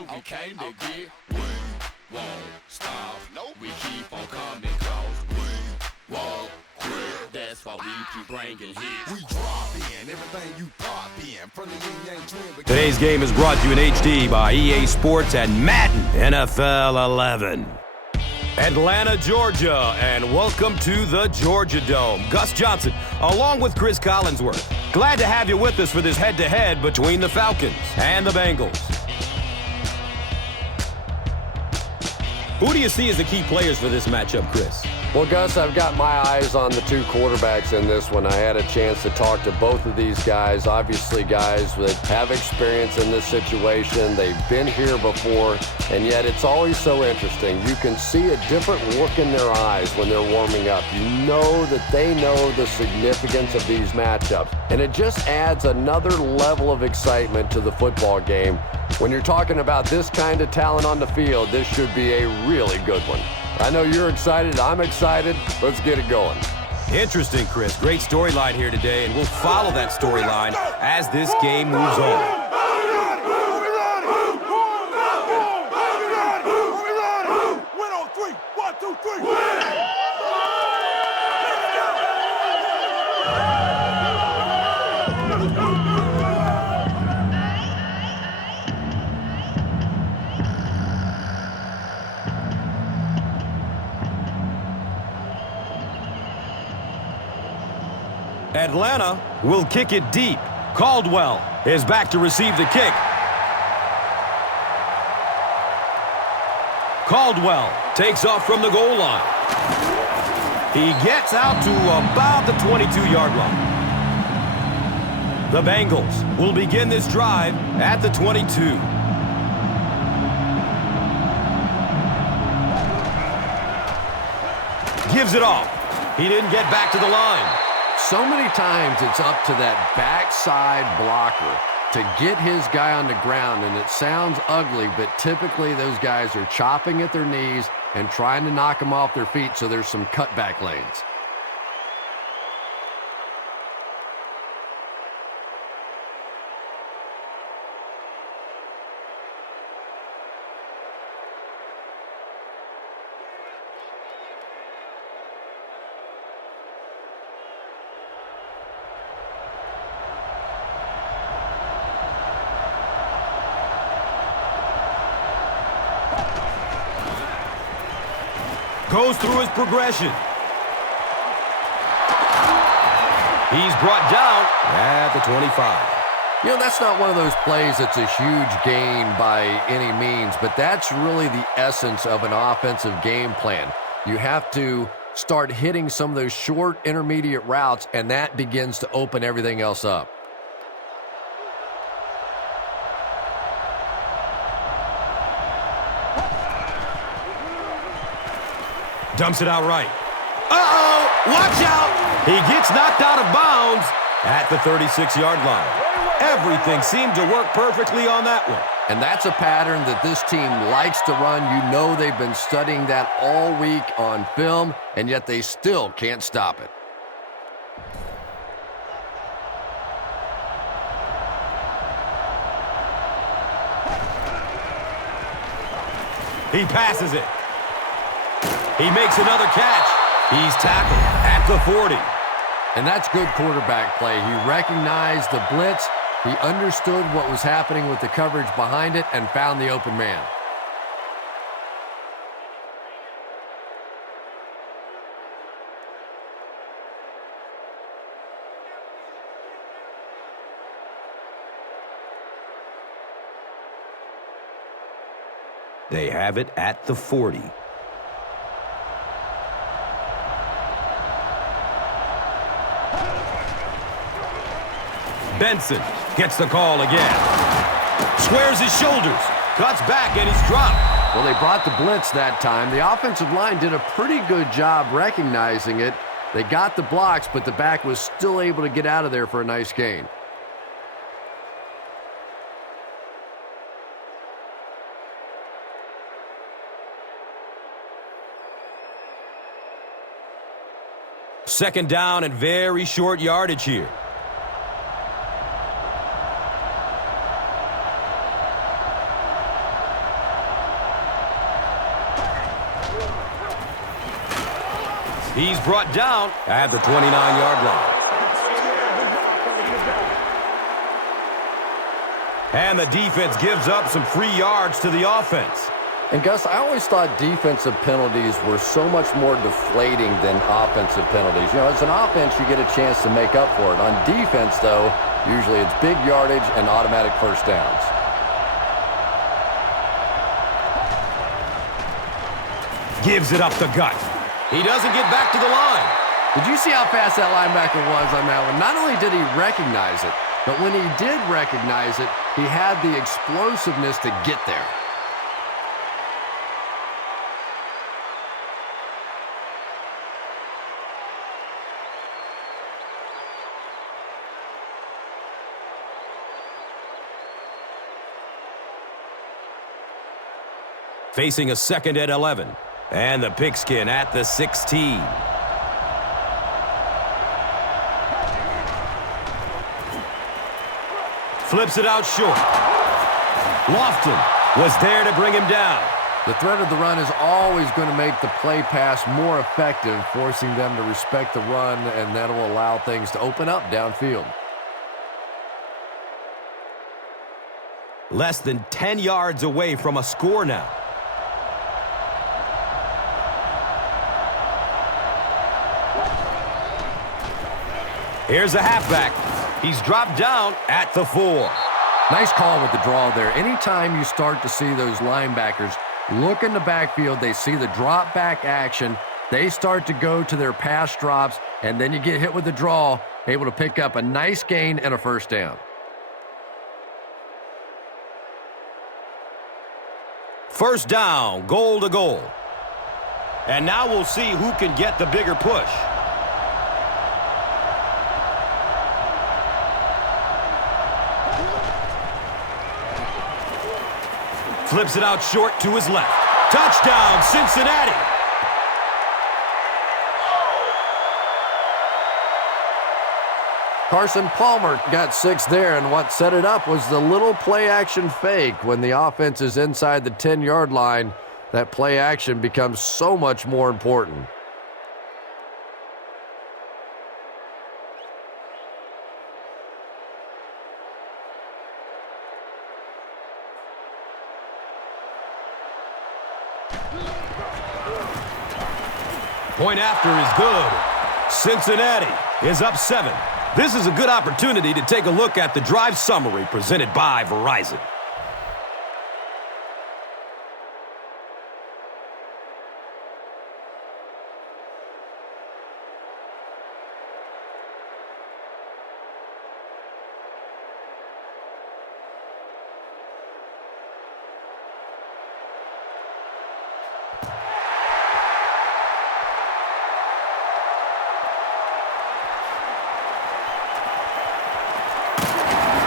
we came to get. We won't stop. Nope. We keep on coming close. We won't quit. That's why we keep bringing hits. We drop in everything you pop in. From the yin yang twin. Today's game is brought to you in HD by EA Sports and Madden NFL 11. Atlanta, Georgia, and welcome to the Georgia Dome. Gus Johnson, along with Cris Collinsworth. Glad to have you with us for this head-to-head between the Falcons and the Bengals. Who do you see as the key players for this matchup, Cris? Well, Gus, I've got my eyes on the two quarterbacks in this one. I had a chance to talk to both of these guys, obviously guys that have experience in this situation. They've been here before, and yet it's always so interesting. You can see a different look in their eyes when they're warming up. You know that they know the significance of these matchups, and it just adds another level of excitement to the football game. When you're talking about this kind of talent on the field, this should be a really good one. I know you're excited. I'm excited. Let's get it going. Interesting, Cris. Great storyline here today, and we'll follow that storyline as this game moves on. Atlanta will kick it deep. Caldwell is back to receive the kick. Caldwell takes off from the goal line. He gets out to about the 22-yard line. The Bengals will begin this drive at the 22. Gives it off. He didn't get back to the line. So many times it's up to that backside blocker to get his guy on the ground, and it sounds ugly, but typically those guys are chopping at their knees and trying to knock them off their feet, so there's some cutback lanes. Goes through his progression. He's brought down at the 25. You know, that's not one of those plays that's a huge gain by any means, but that's really the essence of an offensive game plan. You have to start hitting some of those short intermediate routes, and that begins to open everything else up. Dumps it out right. Uh-oh! Watch out! He gets knocked out of bounds at the 36-yard line. Everything seemed to work perfectly on that one. And that's a pattern that this team likes to run. You know they've been studying that all week on film, and yet they still can't stop it. He passes it. He makes another catch. He's tackled at the 40. And that's good quarterback play. He recognized the blitz. He understood what was happening with the coverage behind it and found the open man. They have it at the 40. Benson gets the call again. Squares his shoulders. Cuts back, and he's dropped. Well, they brought the blitz that time. The offensive line did a pretty good job recognizing it. They got the blocks, but the back was still able to get out of there for a nice gain. Second down and very short yardage here. He's brought down at the 29-yard line. And the defense gives up some free yards to the offense. And Gus, I always thought defensive penalties were so much more deflating than offensive penalties. You know, as an offense, you get a chance to make up for it. On defense, though, usually it's big yardage and automatic first downs. Gives it up the gut. He doesn't get back to the line. Did you see how fast that linebacker was on that one? Not only did he recognize it, but when he did recognize it, he had the explosiveness to get there. Facing a 2nd and 11. And the pigskin at the 16. Flips it out short. Lofton was there to bring him down. The threat of the run is always going to make the play pass more effective, forcing them to respect the run, and that will allow things to open up downfield. Less than 10 yards away from a score now. Here's a halfback. He's dropped down at the 4. Nice call with the draw there. Anytime you start to see those linebackers look in the backfield, they see the drop back action, they start to go to their pass drops, and then you get hit with the draw, able to pick up a nice gain and a first down. First down, goal to goal. And now we'll see who can get the bigger push. Flips it out short to his left. Touchdown, Cincinnati. Carson Palmer got 6 there, and what set it up was the little play-action fake. When the offense is inside the 10-yard line, that play-action becomes so much more important. Point after is good. Cincinnati is up 7. This is a good opportunity to take a look at the drive summary presented by Verizon.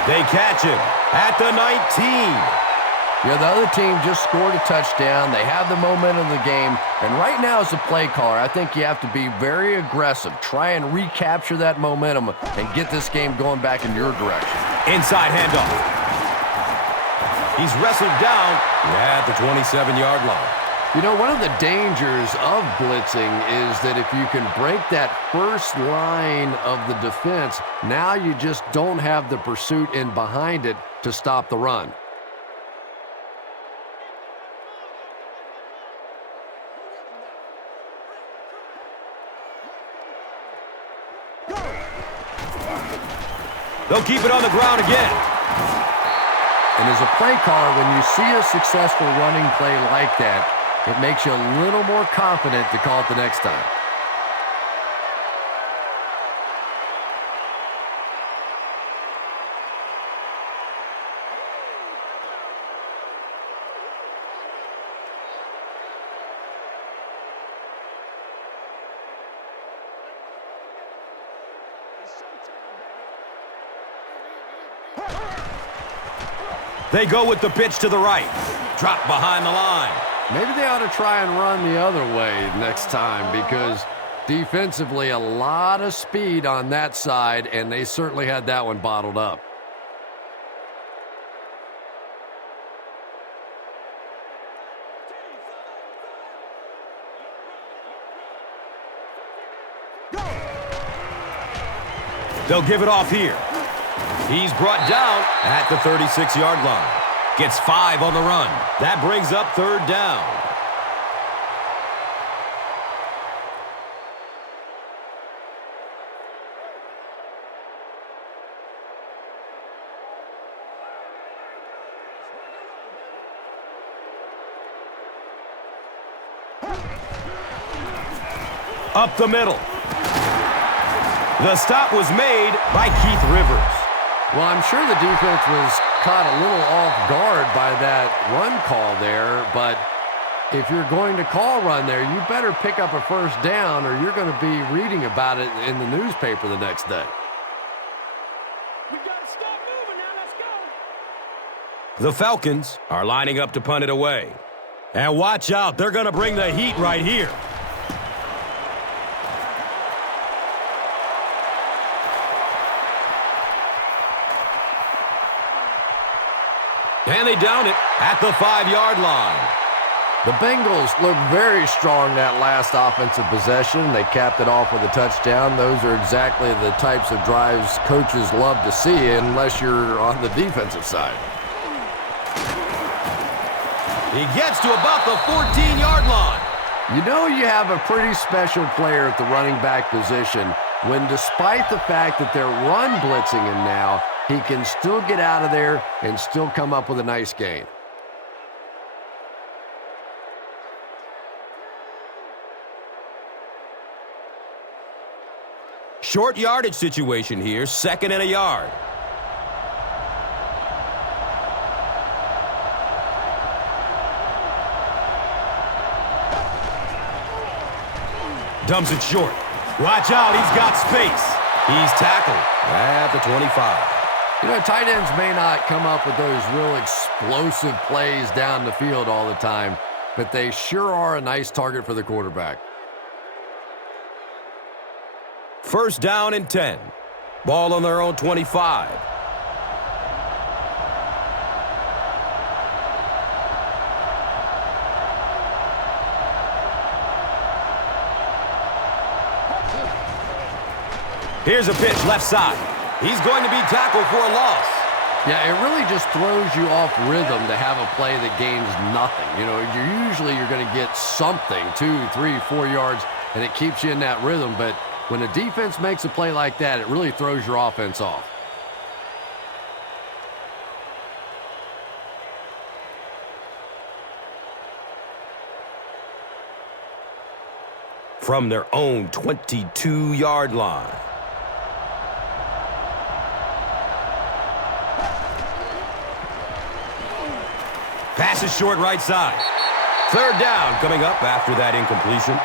They catch him at the 19. Yeah, the other team just scored a touchdown. They have the momentum of the game. And right now as a play caller, I think you have to be very aggressive. Try and recapture that momentum and get this game going back in your direction. Inside handoff. He's wrestled down at the 27-yard line. You know, one of the dangers of blitzing is that if you can break that first line of the defense, now you just don't have the pursuit in behind it to stop the run. They'll keep it on the ground again. And as a play caller, when you see a successful running play like that, it makes you a little more confident to call it the next time. They go with the pitch to the right. Drop behind the line. Maybe they ought to try and run the other way next time, because defensively a lot of speed on that side, and they certainly had that one bottled up. They'll give it off here. He's brought down at the 36-yard line. Gets 5 on the run. That brings up 3rd down. Up the middle. The stop was made by Keith Rivers. Well, I'm sure the defense was caught a little off guard by that run call there, but if you're going to call run there, you better pick up a 1st down or you're going to be reading about it in the newspaper the next day. We gotta stop moving now, let's go. The Falcons are lining up to punt it away. And watch out, they're going to bring the heat right here. And they down it at the 5-yard line. The Bengals looked very strong that last offensive possession. They capped it off with a touchdown. Those are exactly the types of drives coaches love to see unless you're on the defensive side. He gets to about the 14-yard line. You know you have a pretty special player at the running back position when, despite the fact that they're run blitzing him now, he can still get out of there and still come up with a nice gain. Short yardage situation here, 2nd and a yard. Dumps it short. Watch out, he's got space. He's tackled at the 25. You know, tight ends may not come up with those real explosive plays down the field all the time, but they sure are a nice target for the quarterback. 1st down and 10. Ball on their own 25. Here's a pitch left side. He's going to be tackled for a loss. Yeah, it really just throws you off rhythm to have a play that gains nothing. You know, you're going to get something, 2, 3, 4 yards, and it keeps you in that rhythm. But when a defense makes a play like that, it really throws your offense off. From their own 22-yard line. Pass is short right side. 3rd down coming up after that incompletion.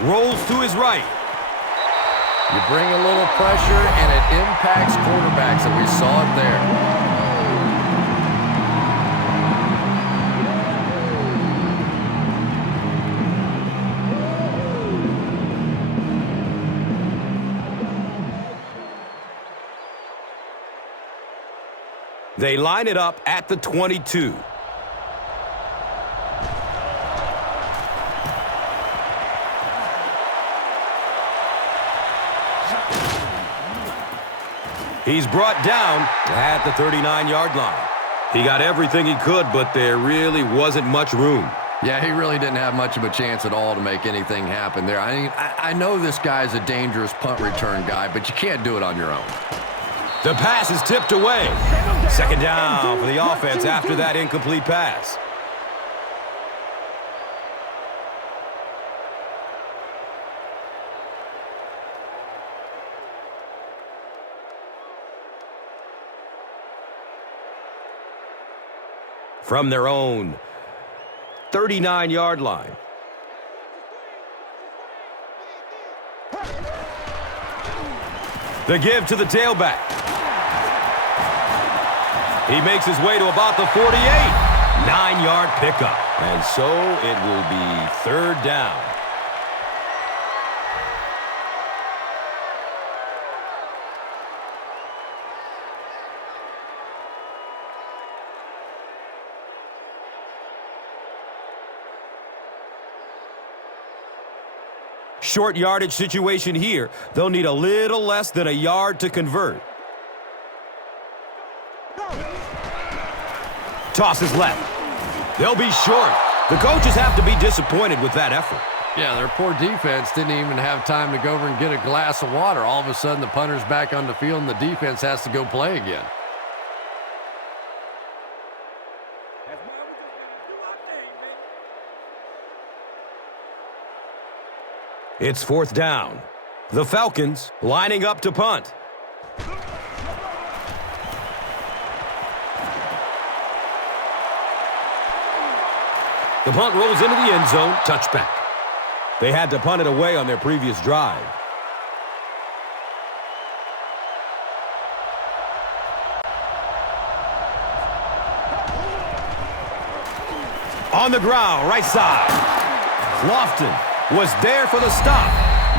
Rolls to his right. You bring a little pressure, and it impacts quarterbacks, and we saw it there. They line it up at the 22. He's brought down at the 39-yard line. He got everything he could, but there really wasn't much room. Yeah, he really didn't have much of a chance at all to make anything happen there. I mean, I know this guy's a dangerous punt return guy, but you can't do it on your own. The pass is tipped away. 2nd down for the offense after that incomplete pass. From their own 39-yard line. The give to the tailback. He makes his way to about the 48. 9-yard pickup. And so it will be third down. Short yardage situation here. They'll need a little less than a yard to convert. Toss is left. They'll be short. The coaches have to be disappointed with that effort. Yeah, their poor defense didn't even have time to go over and get a glass of water. All of a sudden, the punter's back on the field, and the defense has to go play again. It's fourth down. The Falcons lining up to punt. The punt rolls into the end zone. Touchback. They had to punt it away on their previous drive. On the ground, right side. Lofton was there for the stop.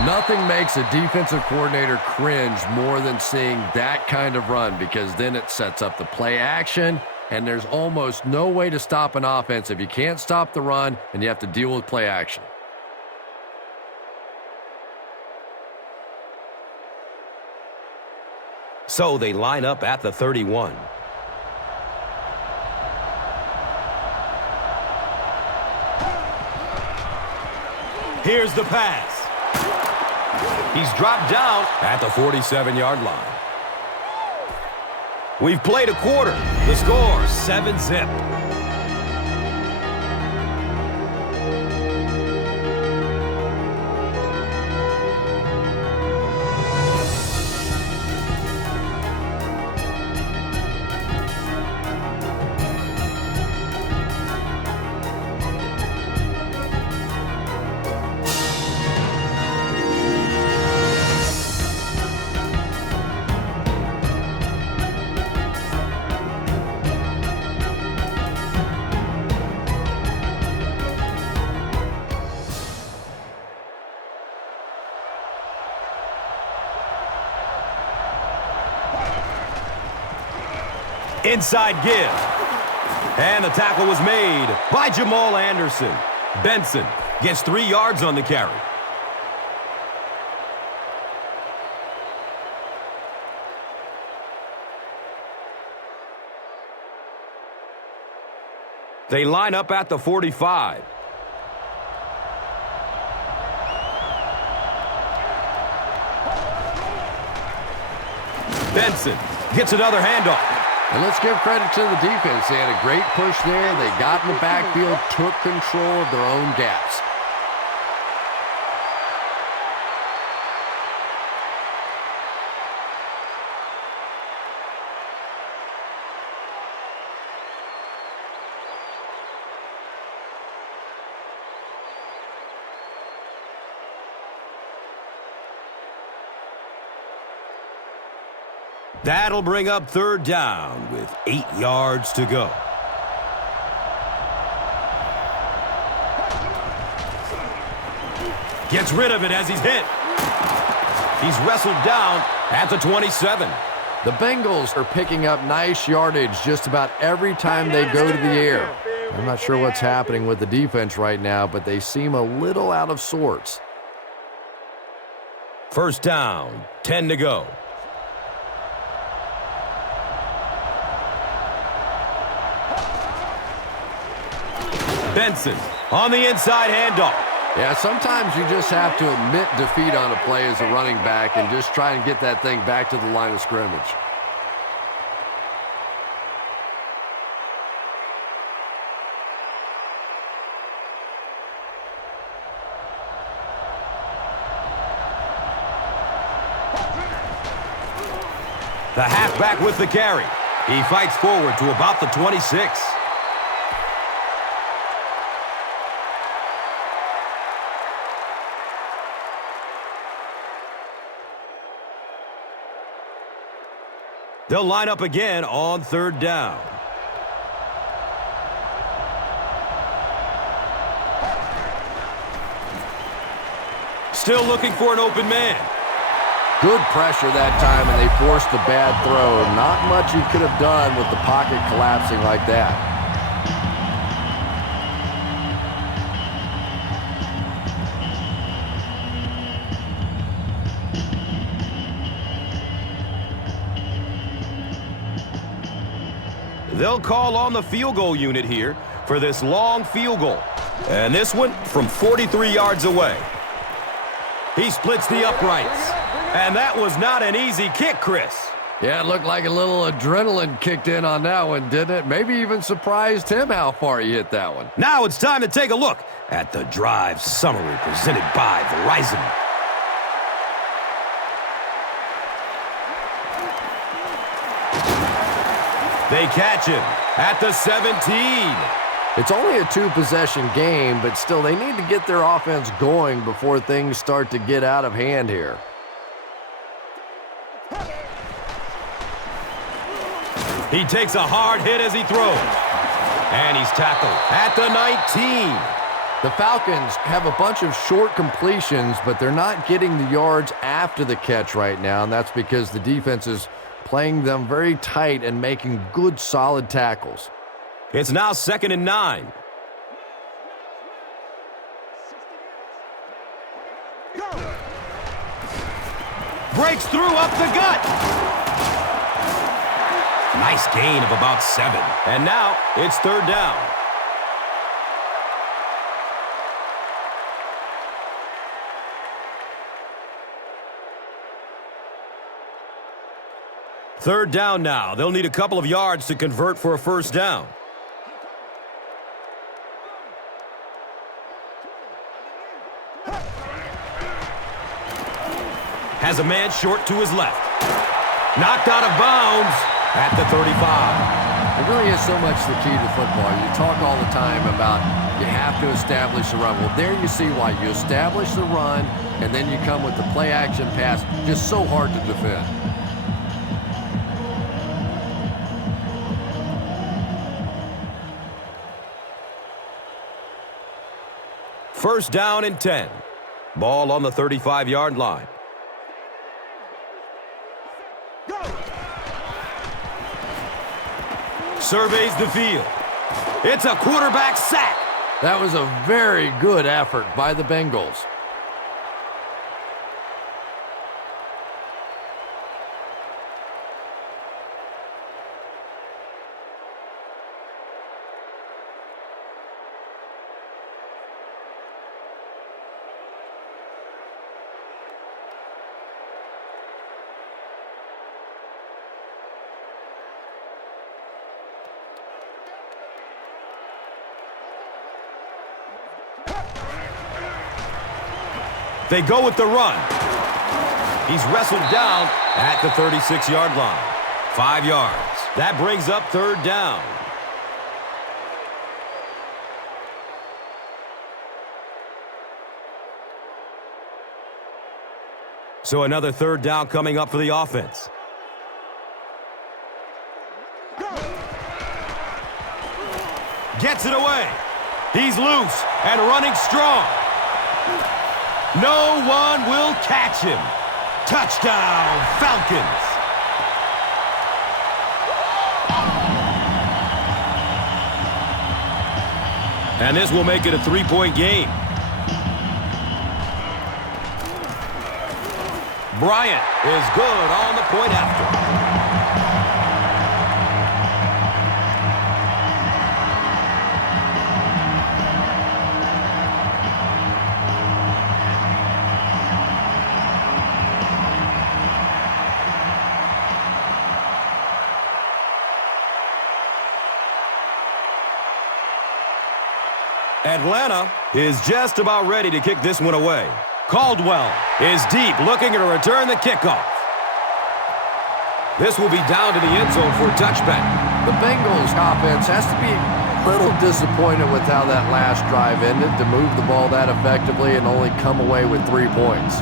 Nothing makes a defensive coordinator cringe more than seeing that kind of run, because then it sets up the play action, and there's almost no way to stop an offense if you can't stop the run and you have to deal with play action. So they line up at the 31. Here's the pass. He's dropped down at the 47-yard line. We've played a quarter. The score, 7-zip. Inside give. And the tackle was made by Jamal Anderson. Benson gets 3 yards on the carry. They line up at the 45. Benson gets another handoff. And let's give credit to the defense. They had a great push there. They got in the backfield, took control of their own gaps. That'll bring up third down with 8 yards to go. Gets rid of it as he's hit. He's wrestled down at the 27. The Bengals are picking up nice yardage just about every time they go to the air. I'm not sure what's happening with the defense right now, but they seem a little out of sorts. First down, 10 to go. Benson on the inside handoff. Yeah, sometimes you just have to admit defeat on a play as a running back and just try and get that thing back to the line of scrimmage. The halfback with the carry. He fights forward to about the 26. They'll line up again on 3rd down. Still looking for an open man. Good pressure that time, and they forced the bad throw. Not much he could have done with the pocket collapsing like that. They'll call on the field goal unit here for this long field goal. And this one from 43 yards away. He splits the uprights. And that was not an easy kick, Chris. Yeah, it looked like a little adrenaline kicked in on that one, didn't it? Maybe even surprised him how far he hit that one. Now it's time to take a look at the drive summary presented by Verizon. They catch him at the 17. It's only a 2-possession game, but still they need to get their offense going before things start to get out of hand here. He takes a hard hit as he throws. And he's tackled at the 19. The Falcons have a bunch of short completions, but they're not getting the yards after the catch right now, and that's because the defense is playing them very tight and making good, solid tackles. It's now 2nd and 9. Breaks through up the gut. Nice gain of about 7. And now it's 3rd down. Third down now. They'll need a couple of yards to convert for a 1st down. Has a man short to his left. Knocked out of bounds at the 35. It really is so much the key to football. You talk all the time about you have to establish the run. Well, there you see why. You establish the run, and then you come with the play-action pass. Just so hard to defend. First down and 10. Ball on the 35-yard line. Surveys the field. It's a quarterback sack. That was a very good effort by the Bengals. They go with the run. He's wrestled down at the 36-yard line. 5 yards. That brings up 3rd down. So another 3rd down coming up for the offense. Gets it away. He's loose and running strong. No one will catch him. Touchdown, Falcons. And this will make it a 3-point game. Bryant is good on the point after. Atlanta is just about ready to kick this one away. Caldwell is deep, looking to return the kickoff. This will be down to the end zone for a touchback. The Bengals offense has to be a little disappointed with how that last drive ended to move the ball that effectively and only come away with 3 points.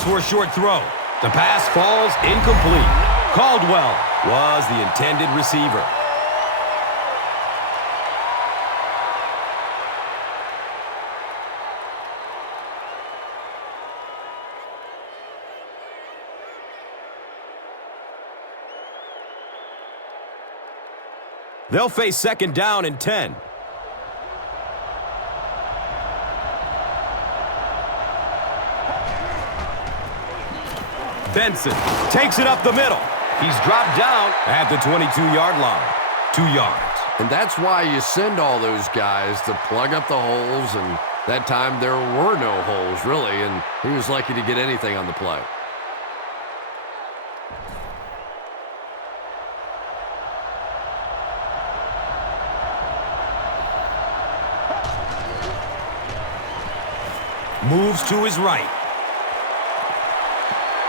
goes for a short throw. The pass falls incomplete. Caldwell was the intended receiver. They'll face second down and 10. Benson takes it up the middle. He's dropped down at the 22-yard line. 2 yards. And that's why you send all those guys to plug up the holes, and that time there were no holes, really, and he was lucky to get anything on the play. Moves to his right.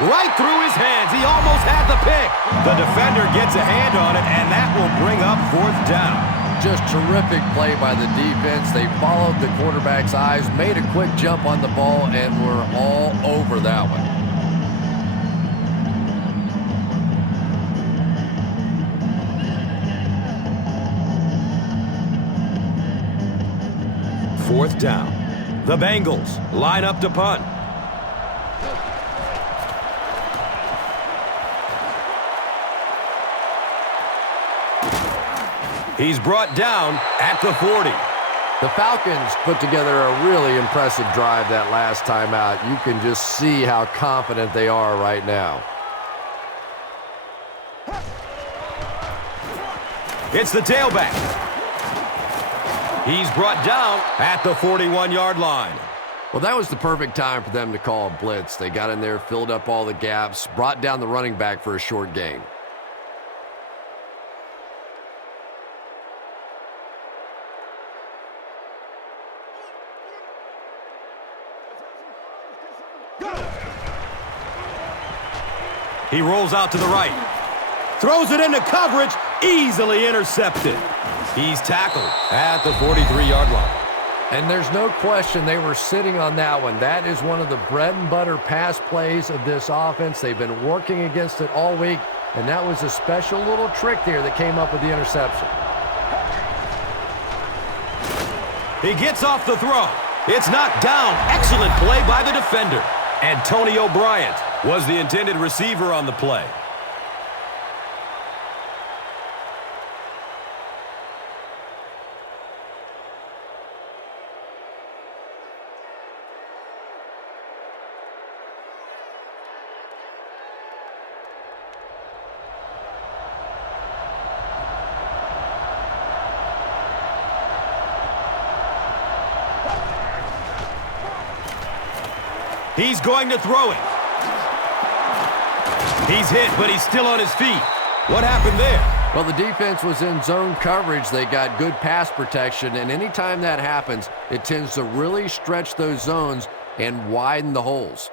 Right through his hands. He almost had the pick. The defender gets a hand on it, and that will bring up 4th down. Just terrific play by the defense. They followed the quarterback's eyes, made a quick jump on the ball, and were all over that one. Fourth down. The Bengals line up to punt. He's brought down at the 40. The Falcons put together a really impressive drive that last time out. You can just see how confident they are right now. It's the tailback. He's brought down at the 41-yard line. Well, that was the perfect time for them to call a blitz. They got in there, filled up all the gaps, brought down the running back for a short gain. He rolls out to the right. Throws it into coverage. Easily intercepted. He's tackled at the 43-yard line. And there's no question they were sitting on that one. That is one of the bread and butter pass plays of this offense. They've been working against it all week, and that was a special little trick there that came up with the interception. He gets off the throw. It's knocked down. Excellent play by the defender. Antonio Bryant was the intended receiver on the play. He's going to throw it. He's hit, but he's still on his feet. What happened there? Well, the defense was in zone coverage. They got good pass protection, and anytime that happens, it tends to really stretch those zones and widen the holes.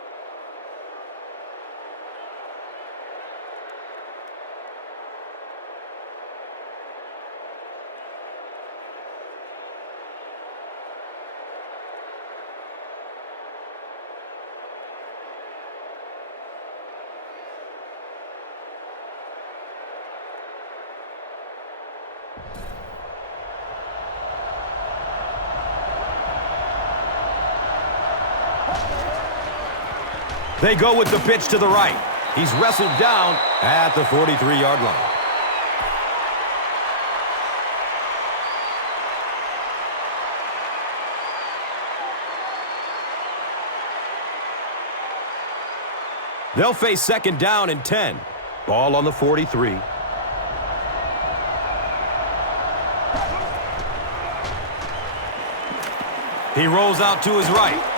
They go with the pitch to the right. He's wrestled down at the 43-yard line. They'll face second down and 10. Ball on the 43. He rolls out to his right.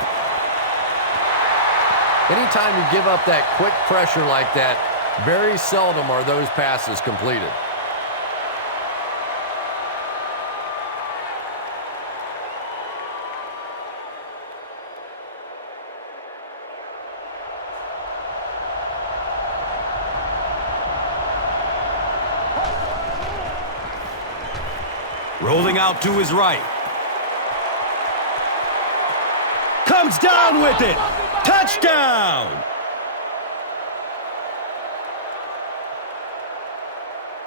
Anytime you give up that quick pressure like that, very seldom are those passes completed. Rolling out to his right. Comes down with it. Touchdown!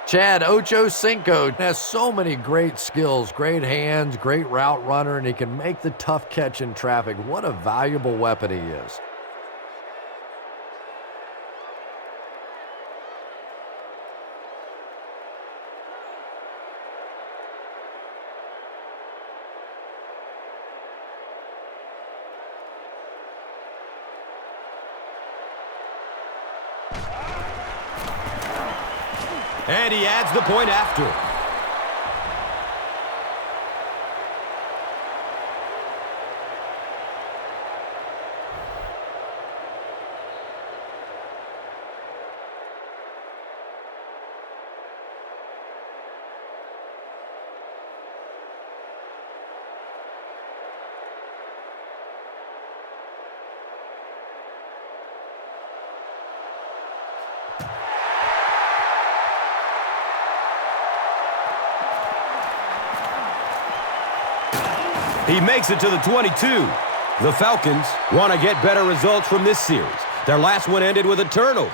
Chad Ochocinco has so many great skills, great hands, great route runner, and he can make the tough catch in traffic. What a valuable weapon he is. And he adds the point after. He makes it to the 22. The Falcons want to get better results from this series. Their last one ended with a turnover.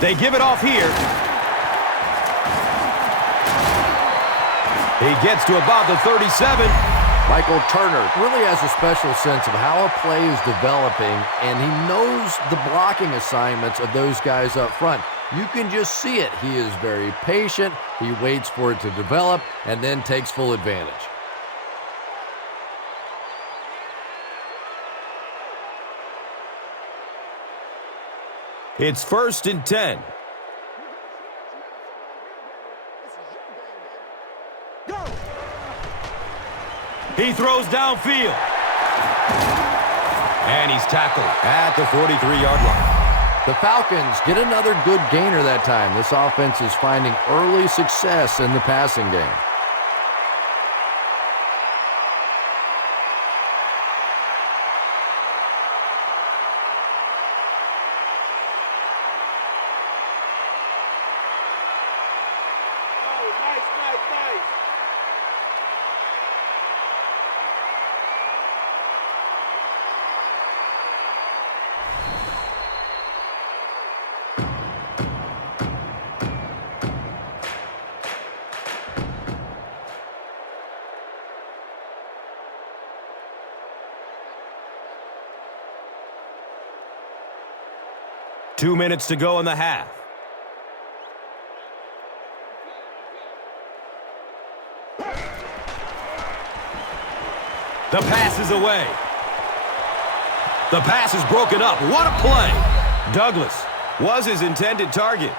They give it off here. He gets to about the 37. Michael Turner really has a special sense of how a play is developing, and he knows the blocking assignments of those guys up front. You can just see it. He is very patient. He waits for it to develop and then takes full advantage. It's 1st and 10. He throws downfield. And he's tackled at the 43-yard line. The Falcons get another good gainer that time. This offense is finding early success in the passing game. Two minutes to go in the half. The pass is away. The pass is broken up. What a play. Douglas was his intended target.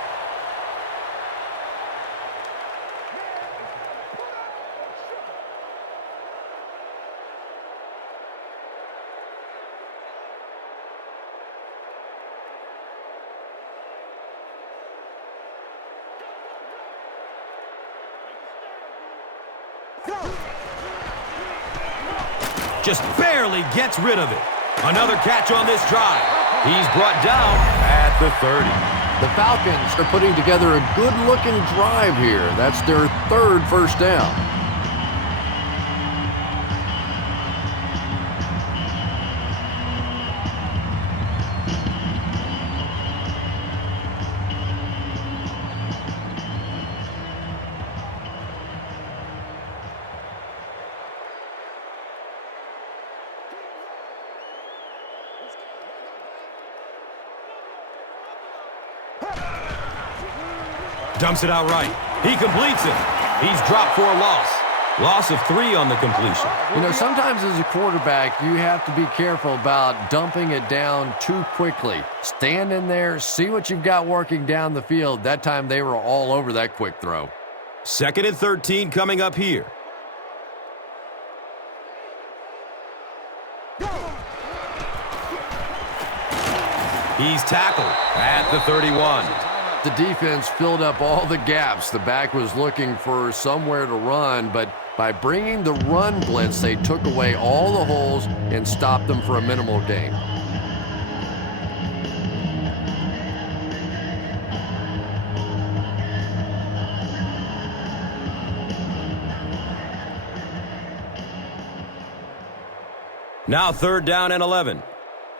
Just barely gets rid of it. Another catch on this drive. He's brought down at the 30. The Falcons are putting together a good-looking drive here. That's their third first down. Dumps it out right. He completes it. He's dropped for a loss. Loss of 3 on the completion. You know, sometimes as a quarterback, you have to be careful about dumping it down too quickly. Stand in there, see what you've got working down the field. That time they were all over that quick throw. 2nd and 13 coming up here. He's tackled at the 31. The defense filled up all the gaps. The back was looking for somewhere to run, but by bringing the run blitz, they took away all the holes and stopped them for a minimal gain. Now 3rd down and 11.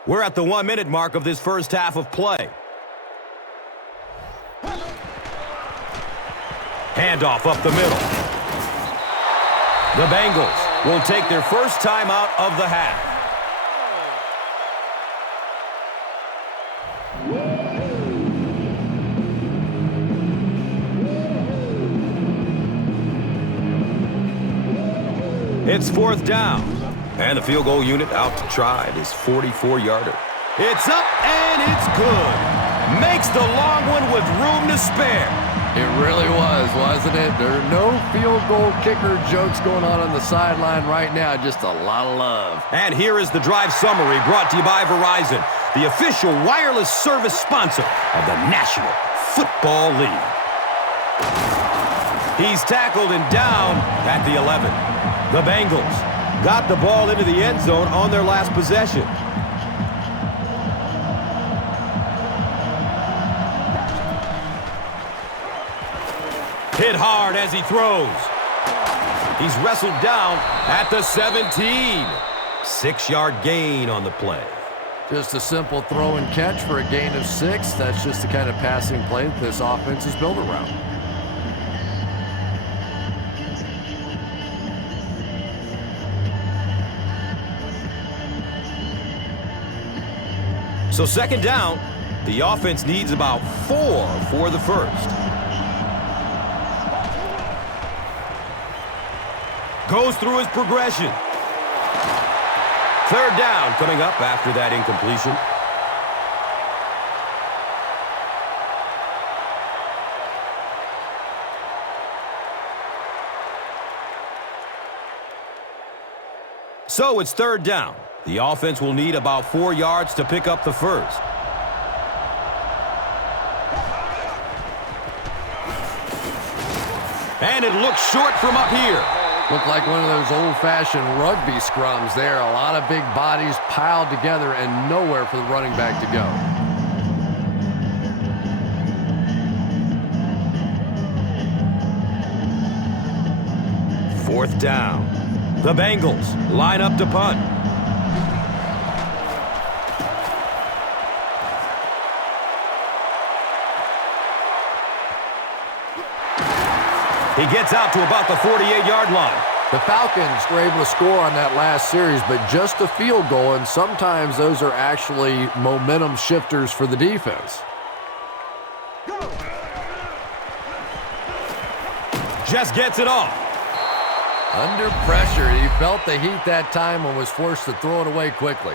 We're at the 1-minute mark of this first half of play. Handoff up the middle. The Bengals will take their first timeout of the half. It's fourth down. And the field goal unit out to try this 44-yarder. It's up and it's good. Makes the long one with room to spare. It really was, wasn't it? There are no field goal kicker jokes going on the sideline right now. Just a lot of love. And here is the drive summary brought to you by Verizon, the official wireless service sponsor of the National Football League. He's tackled and down at the 11. The Bengals got the ball into the end zone on their last possession. Hit hard as he throws. He's wrestled down at the 17. 6-yard gain on the play. Just a simple throw and catch for a gain of 6. That's just the kind of passing play that this offense is built around. So second down, the offense needs about 4 for the first. Goes through his progression. Third down coming up after that incompletion. So it's third down. The offense will need about 4 yards to pick up the first. And it looks short from up here. Looked like one of those old-fashioned rugby scrums there. A lot of big bodies piled together and nowhere for the running back to go. Fourth down. The Bengals line up to punt. He gets out to about the 48-yard line. The Falcons were able to score on that last series, but just a field goal, and sometimes those are actually momentum shifters for the defense. Just gets it off. Under pressure, he felt the heat that time and was forced to throw it away quickly.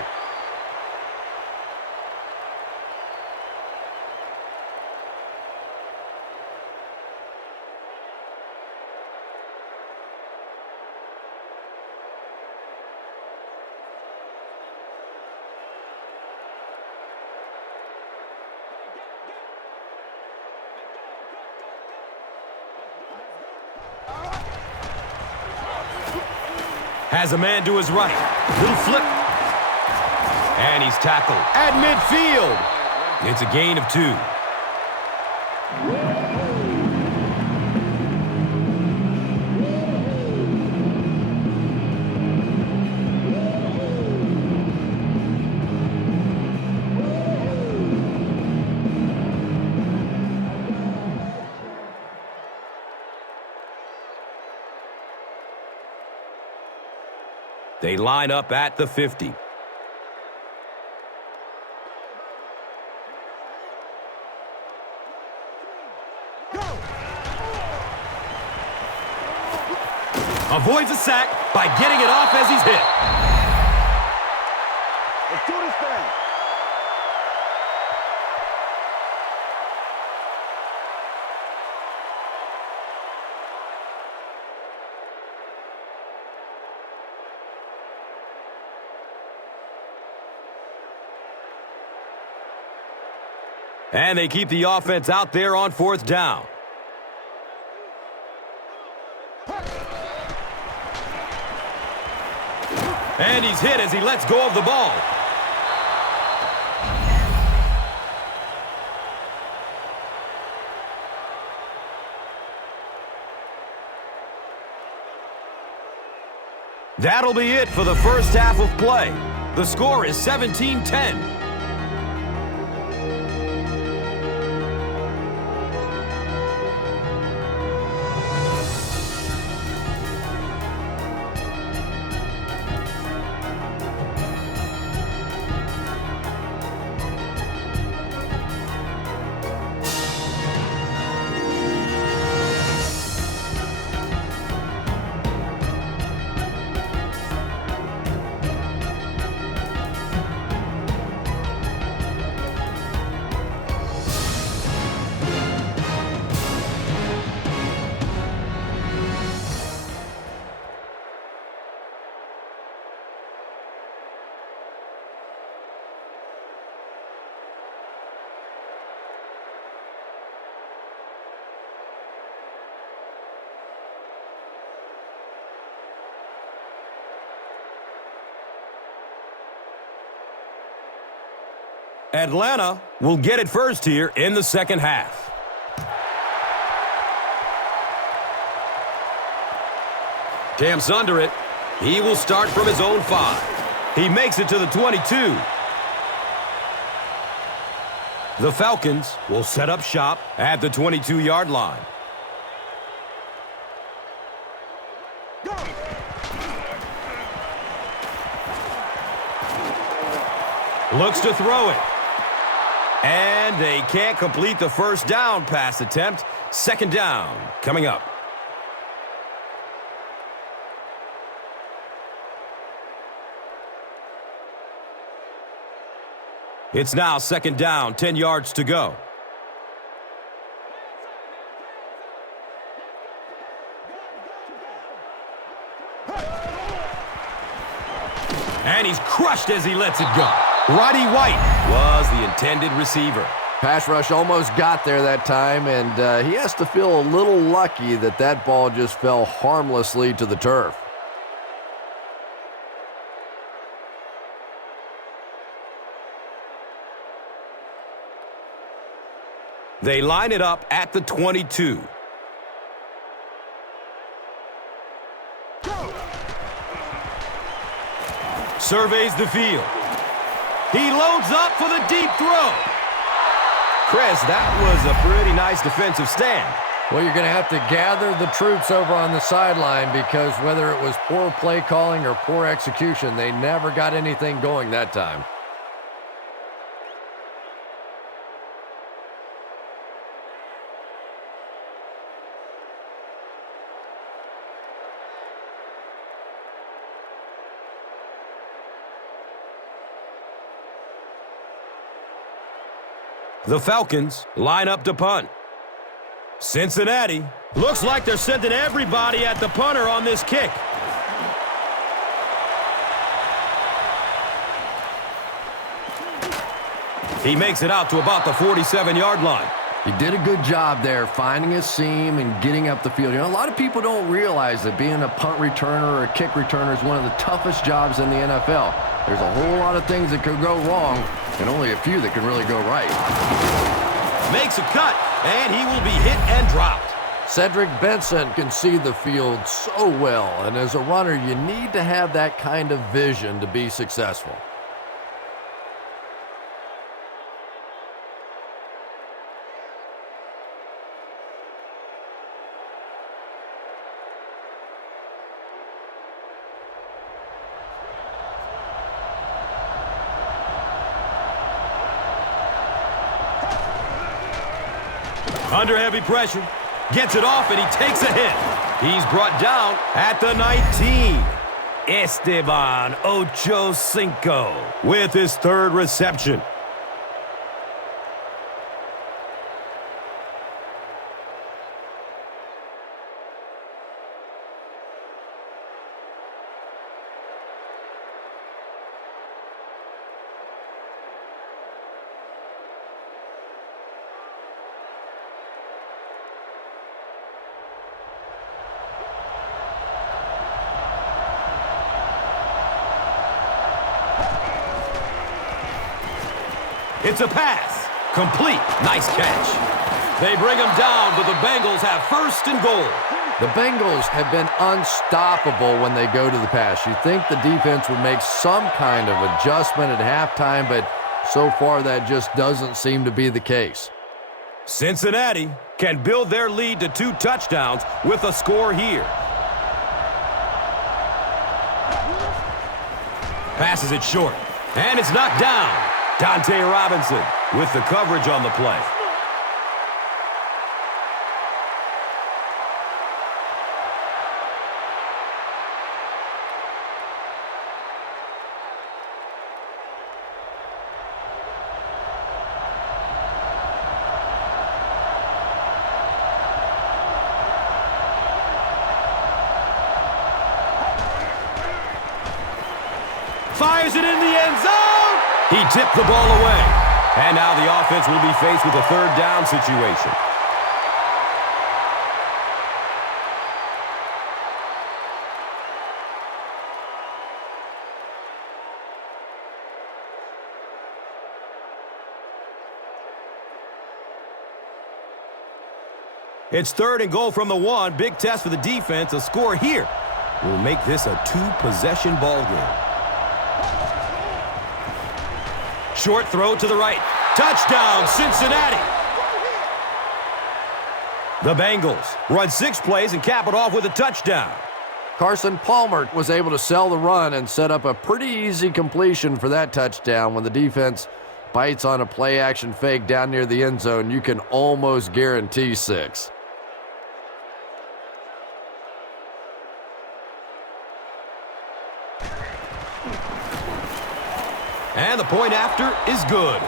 Has a man to his right. Little flip. And he's tackled at midfield. It's a gain of 2. They line up at the 50. Avoids a sack by getting it off as he's hit. Let's do this thing. And they keep the offense out there on fourth down. And he's hit as he lets go of the ball. That'll be it for the first half of play. The score is 17-10. Atlanta will get it first here in the second half. Camps under it. He will start from his own 5. He makes it to the 22. The Falcons will set up shop at the 22-yard line. Looks to throw it. And they can't complete the first down pass attempt. Second down coming up. It's now second down, 10 yards to go. And he's crushed as he lets it go. Roddy White was the intended receiver. Pass rush almost got there that time, and he has to feel a little lucky that that ball just fell harmlessly to the turf. They line it up at the 22. Surveys the field. He loads up for the deep throw. Chris, that was a pretty nice defensive stand. Well, you're going to have to gather the troops over on the sideline because whether it was poor play calling or poor execution, they never got anything going that time. The Falcons line up to punt. Cincinnati looks like they're sending everybody at the punter on this kick. He makes it out to about the 47-yard line. He did a good job there finding a seam and getting up the field. You know, a lot of people don't realize that being a punt returner or a kick returner is one of the toughest jobs in the NFL. There's a whole lot of things that could go wrong and only a few that can really go right. Makes a cut, and he will be hit and dropped. Cedric Benson can see the field so well, and as a runner, you need to have that kind of vision to be successful. Under heavy pressure, gets it off, and he takes a hit. He's brought down at the 19. Esteban Ochocinco with his third reception. It's a pass. Complete. Nice catch. They bring him down, but the Bengals have first and goal. The Bengals have been unstoppable when they go to the pass. You'd think the defense would make some kind of adjustment at halftime, but so far that just doesn't seem to be the case. Cincinnati can build their lead to 2 touchdowns with a score here. Passes it short, and it's knocked down. Dante Robinson with the coverage on the play. Fires it in the end zone. He tipped the ball away. And now the offense will be faced with a 3rd down situation. It's 3rd and goal from the 1. Big test for the defense. A score here will make this a 2-possession ball game. Short throw to the right. Touchdown, Cincinnati. The Bengals run 6 plays and cap it off with a touchdown. Carson Palmer was able to sell the run and set up a pretty easy completion for that touchdown. When the defense bites on a play-action fake down near the end zone, you can almost guarantee 6. And the point after is good.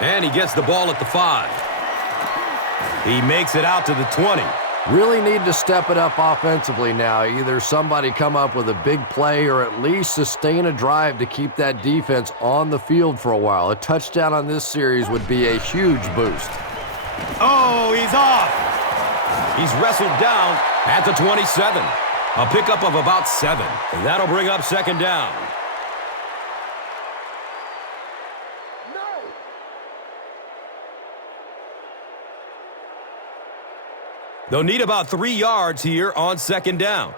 And he gets the ball at the 5. He makes it out to the 20. Really need to step it up offensively now. Either somebody come up with a big play or at least sustain a drive to keep that defense on the field for a while. A touchdown on this series would be a huge boost. Oh, he's off. He's wrestled down at the 27. A pickup of about 7. And that'll bring up 2nd down. They'll need about 3 yards here on 2nd down.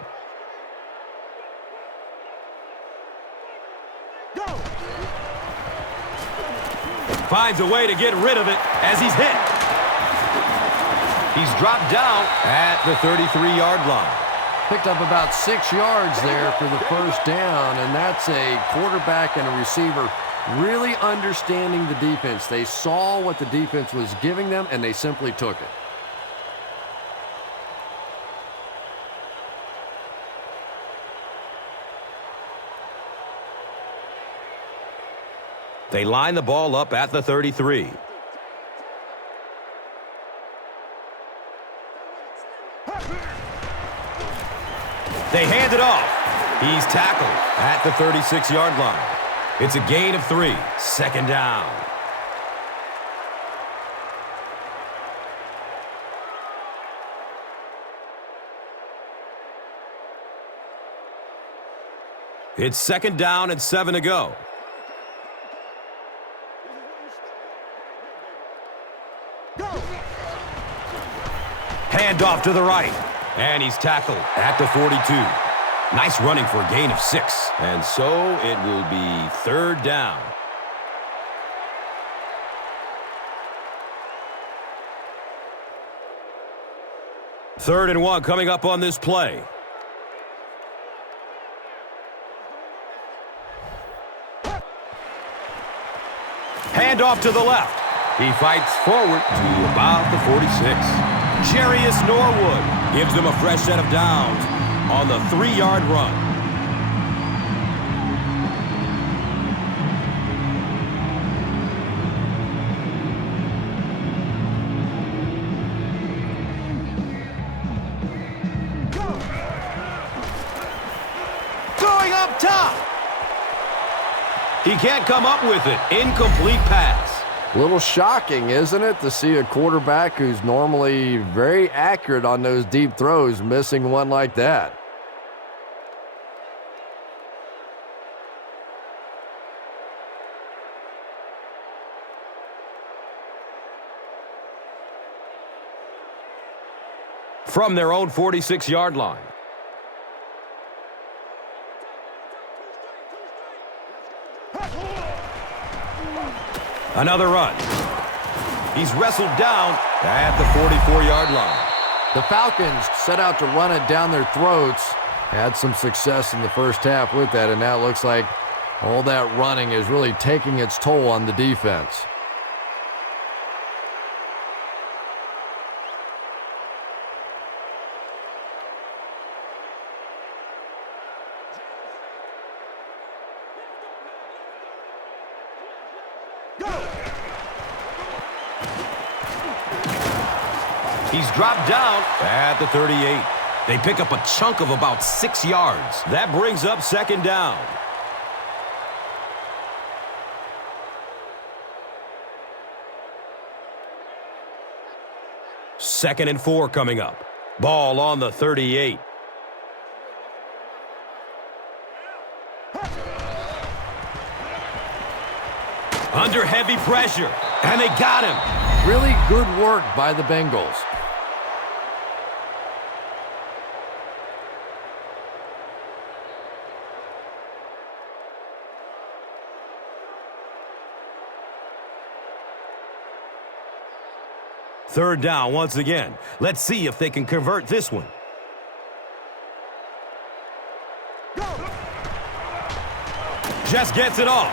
Go. Finds a way to get rid of it as he's hit. He's dropped down at the 33-yard line. Picked up about 6 yards there for the 1st down, and that's a quarterback and a receiver really understanding the defense. They saw what the defense was giving them, and they simply took it. They line the ball up at the 33. They hand it off. He's tackled at the 36-yard line. It's a gain of 3. 2nd down. It's 2nd down and 7 to go. Hand off to the right. And he's tackled at the 42. Nice running for a gain of 6. And so it will be 3rd down. Third and 1 coming up on this play. Hand off to the left. He fights forward to about the 46. Jarius Norwood gives them a fresh set of downs on the 3-yard run. top. He can't come up with it. Incomplete pass. A little shocking, isn't it, to see a quarterback who's normally very accurate on those deep throws missing one like that. From their own 46-yard line. Another run. He's wrestled down at the 44-yard line. The Falcons set out to run it down their throats. Had some success in the first half with that, and now it looks like all that running is really taking its toll on the defense. He's dropped down at the 38. They pick up a chunk of about 6 yards. That brings up second down. Second and 4 coming up. Ball on the 38. Under heavy pressure, and they got him. Really good work by the Bengals. Third down once again. Let's see if they can convert this one. Just gets it off.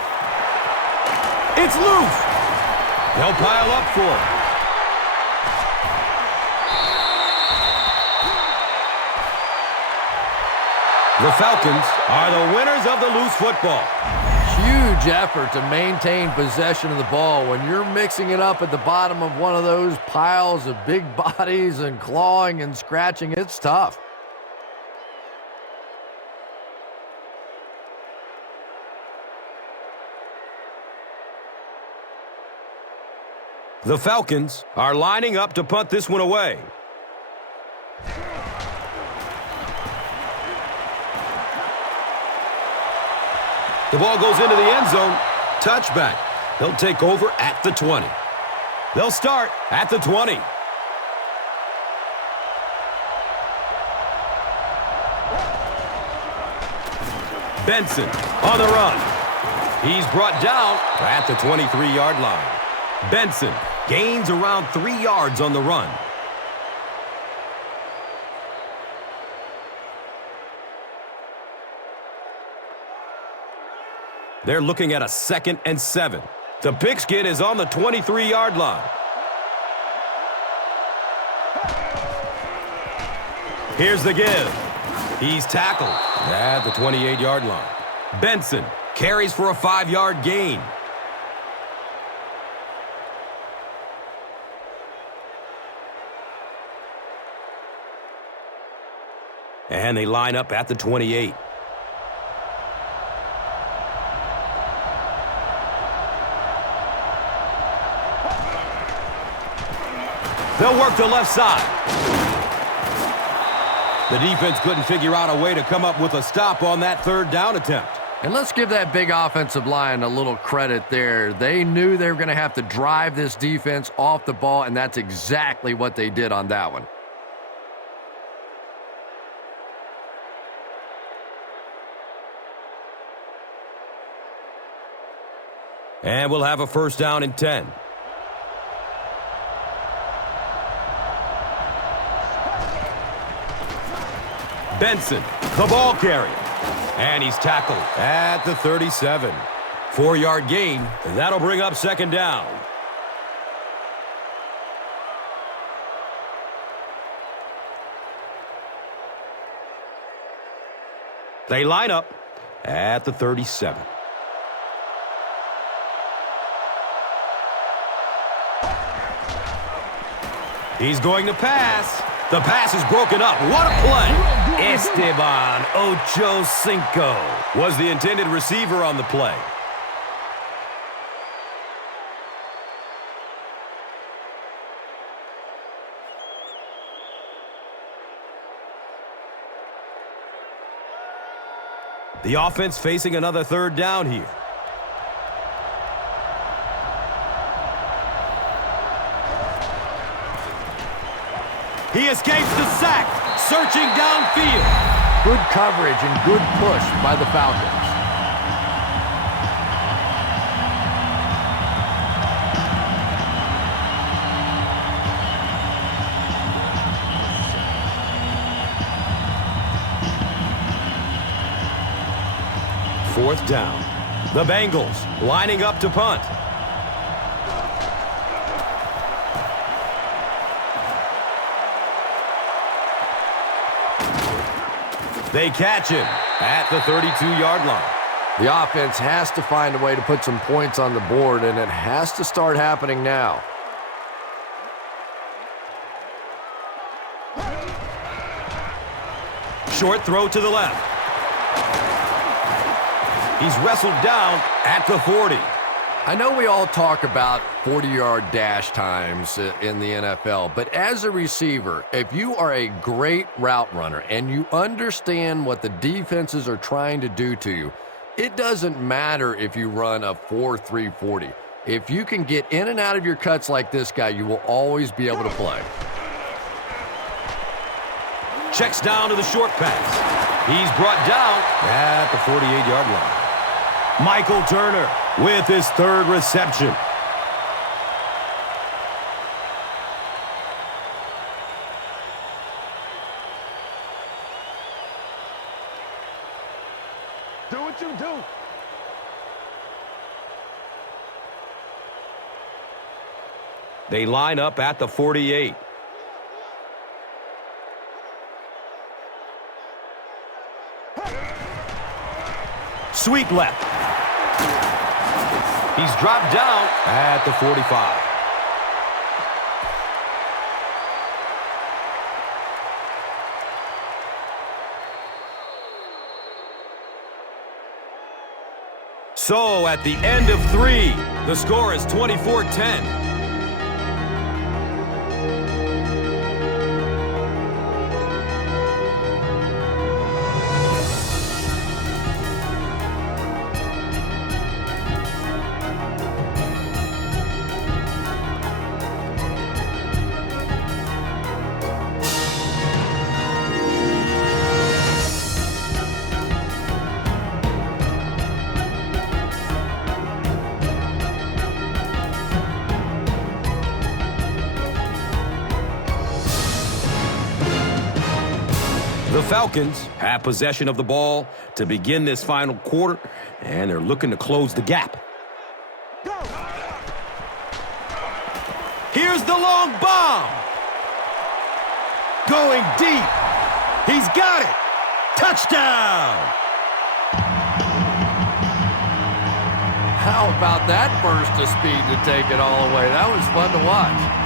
It's loose. They'll pile up for it. The Falcons are the winners of the loose football. Huge effort to maintain possession of the ball. When you're mixing it up at the bottom of one of those piles of big bodies and clawing and scratching, it's tough. The Falcons are lining up to punt this one away. The ball goes into the end zone. Touchback. They'll take over at the 20. They'll start at the 20. Benson on the run. He's brought down at the 23-yard line. Benson gains around 3 yards on the run. They're looking at a 2nd and 7. The pigskin is on the 23-yard line. Here's the give. He's tackled at the 28-yard line. Benson carries for a 5-yard gain. And they line up at the 28. They'll work the left side. The defense couldn't figure out a way to come up with a stop on that third down attempt. And let's give that big offensive line a little credit there. They knew they were going to have to drive this defense off the ball, and that's exactly what they did on that one. And we'll have a first down and 10. Benson, the ball carrier. And he's tackled at the 37. 4-yard gain. That'll bring up second down. They line up at the 37. He's going to pass. The pass is broken up. What a play. Esteban Ocho Cinco was the intended receiver on the play. The offense facing another third down here. He escapes the sack, searching downfield. Good coverage and good push by the Falcons. Fourth down. The Bengals lining up to punt. They catch him at the 32-yard line. The offense has to find a way to put some points on the board, and it has to start happening now. Short throw to the left. He's wrestled down at the 40. I know we all talk about 40-yard dash times in the NFL, but as a receiver, if you are a great route runner and you understand what the defenses are trying to do to you, it doesn't matter if you run a 4.3 40. If you can get in and out of your cuts like this guy, you will always be able to play. Checks down to the short pass. He's brought down at the 48-yard line. Michael Turner with his third reception. Do what you do. They line up at the 48. Sweep left. He's dropped down at the 45. So at the end of 3, the score is 24-10. The Falcons have possession of the ball to begin this final quarter, and they're looking to close the gap. Go. Here's the long bomb. Going deep. He's got it. Touchdown. How about that burst of speed to take it all away? That was fun to watch.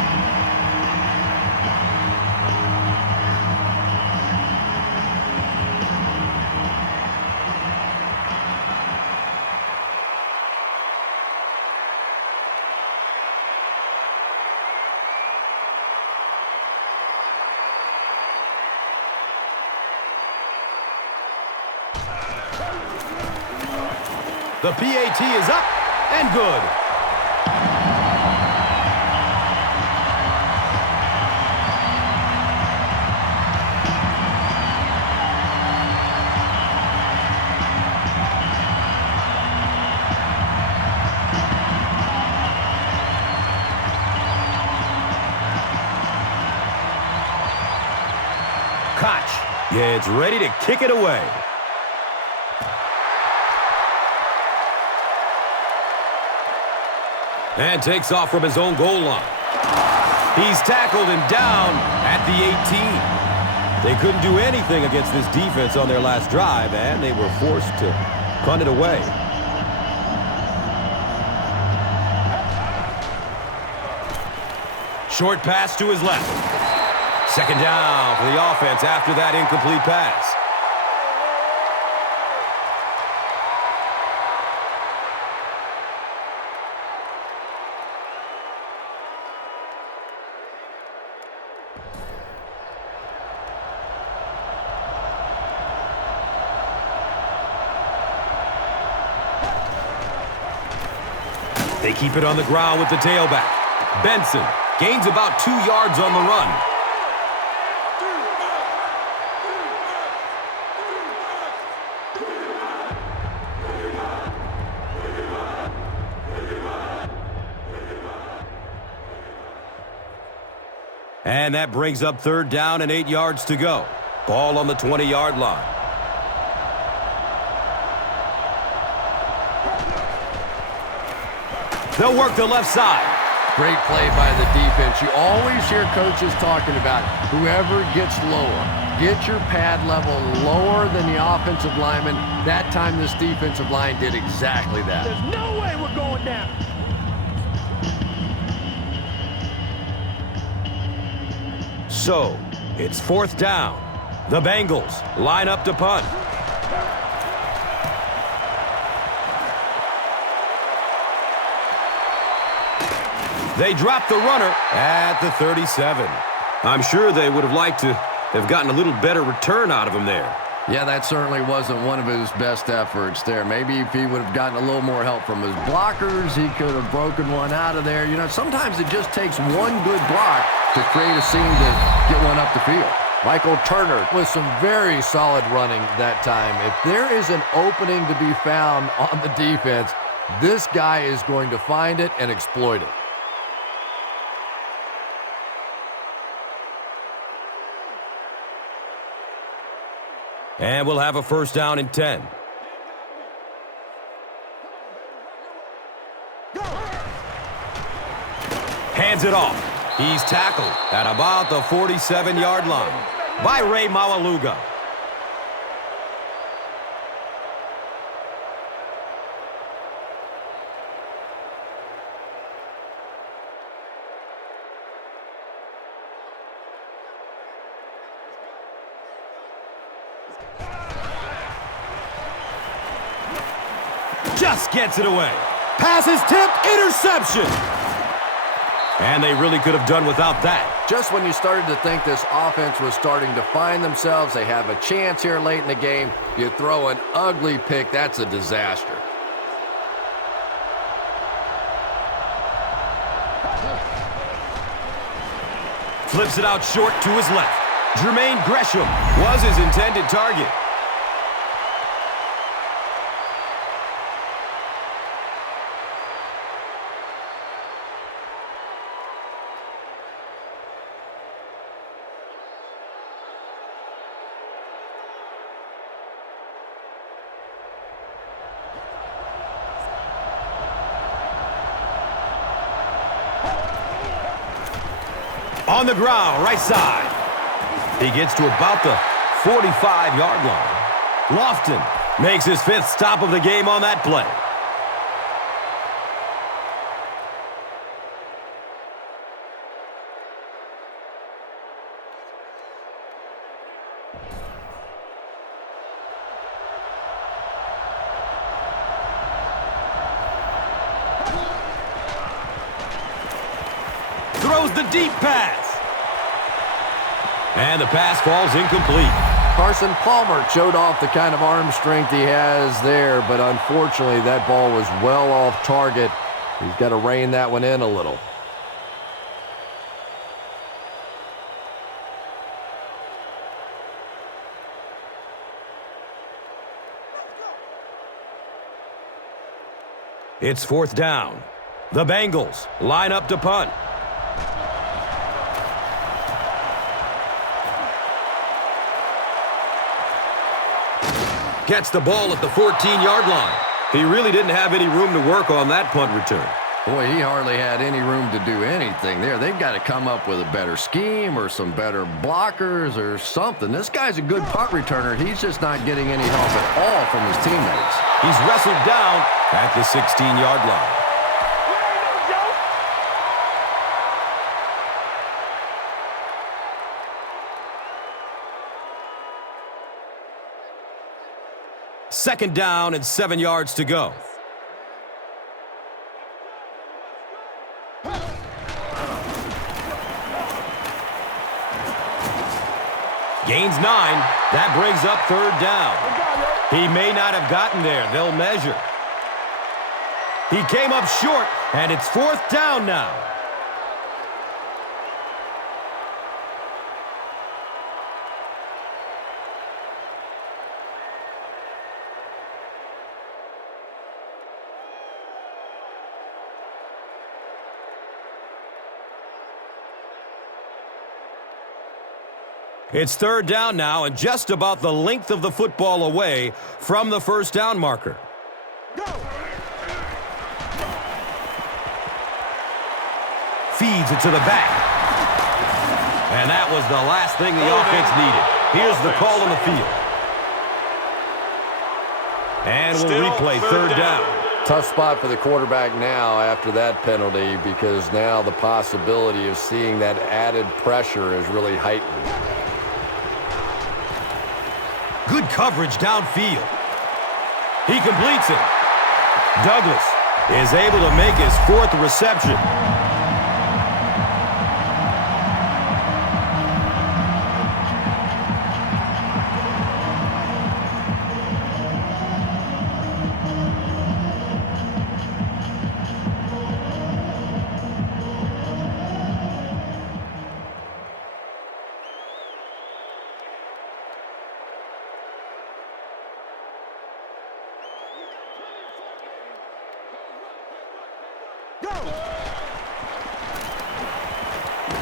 The PAT is up and good. Koch gets ready to kick it away. And takes off from his own goal line. He's tackled and down at the 18. They couldn't do anything against this defense on their last drive, and they were forced to punt it away. Short pass to his left. Second down for the offense after that incomplete pass. They keep it on the ground with the tailback. Benson gains about 2 yards on the run. And that brings up third down and 8 yards to go. Ball on the 20-yard line. They'll work the left side. Great play by the defense. You always hear coaches talking about whoever gets lower. Get your pad level lower than the offensive lineman. That time this defensive line did exactly that. There's no way we're going down. So, it's fourth down. The Bengals line up to punt. They drop the runner at the 37. I'm sure they would have liked to have gotten a little better return out of him there. Yeah, that certainly wasn't one of his best efforts there. Maybe if he would have gotten a little more help from his blockers, he could have broken one out of there. You know, sometimes it just takes one good block to create a scene to get one up the field. Michael Turner with some very solid running that time. If there is an opening to be found on the defense, this guy is going to find it and exploit it. And we'll have a first down and 10. Hands it off. He's tackled at about the 47-yard line by Ray Maualuga. Just gets it away. Pass is tipped, interception. And they really could have done without that. Just when you started to think this offense was starting to find themselves, they have a chance here late in the game, you throw an ugly pick, that's a disaster. Flips it out short to his left. Jermaine Gresham was his intended target. On the ground, right side. He gets to about the 45-yard line. Lofton makes his 5th stop of the game on that play. Throws the deep pass. And the pass falls incomplete. Carson Palmer showed off the kind of arm strength he has there, but unfortunately that ball was well off target. He's got to rein that one in a little. It's fourth down. The Bengals line up to punt. Gets the ball at the 14-yard line. He really didn't have any room to work on that punt return. Boy, he hardly had any room to do anything there. They've got to come up with a better scheme or some better blockers or something. This guy's a good punt returner. He's just not getting any help at all from his teammates. He's wrestled down at the 16-yard line. 2nd down and 7 yards to go. Gains 9. That brings up 3rd down. He may not have gotten there. They'll measure. He came up short, and it's 4th down now. It's 3rd down now and just about the length of the football away from the 1st down marker. Go! Feeds it to the back. And that was the last thing the offense needed. Here's the call on the field. And we'll replay 3rd down. Tough spot for the quarterback now after that penalty, because now the possibility of seeing that added pressure is really heightened. Good coverage downfield. He completes it. Douglas is able to make his 4th reception.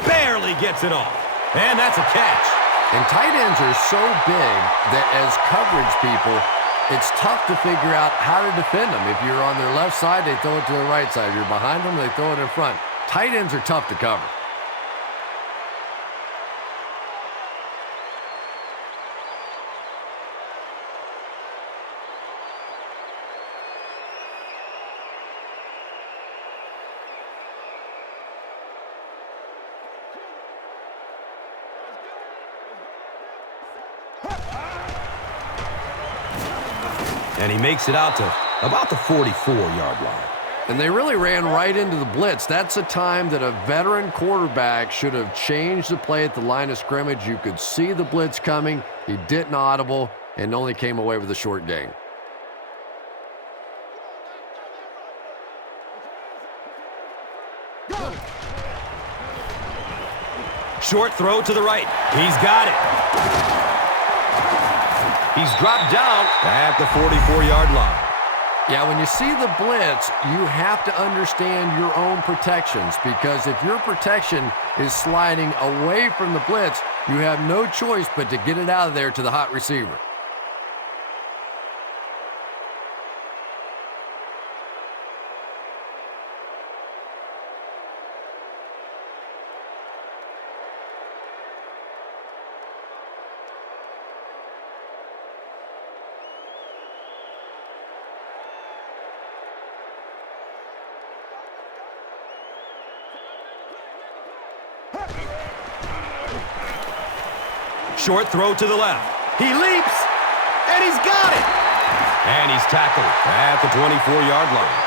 Barely gets it off. And that's a catch. And tight ends are so big that as coverage people, it's tough to figure out how to defend them. If you're on their left side, they throw it to the right side. If you're behind them, they throw it in front. Tight ends are tough to cover. And he makes it out to about the 44-yard line. And they really ran right into the blitz. That's a time that a veteran quarterback should have changed the play at the line of scrimmage. You could see the blitz coming. He didn't audible and only came away with a short gain. Short throw to the right. He's got it. He's dropped down at the 44-yard line. Yeah, when you see the blitz, you have to understand your own protections, because if your protection is sliding away from the blitz, you have no choice but to get it out of there to the hot receiver. Short throw to the left. He leaps, and he's got it. And he's tackled at the 24-yard line.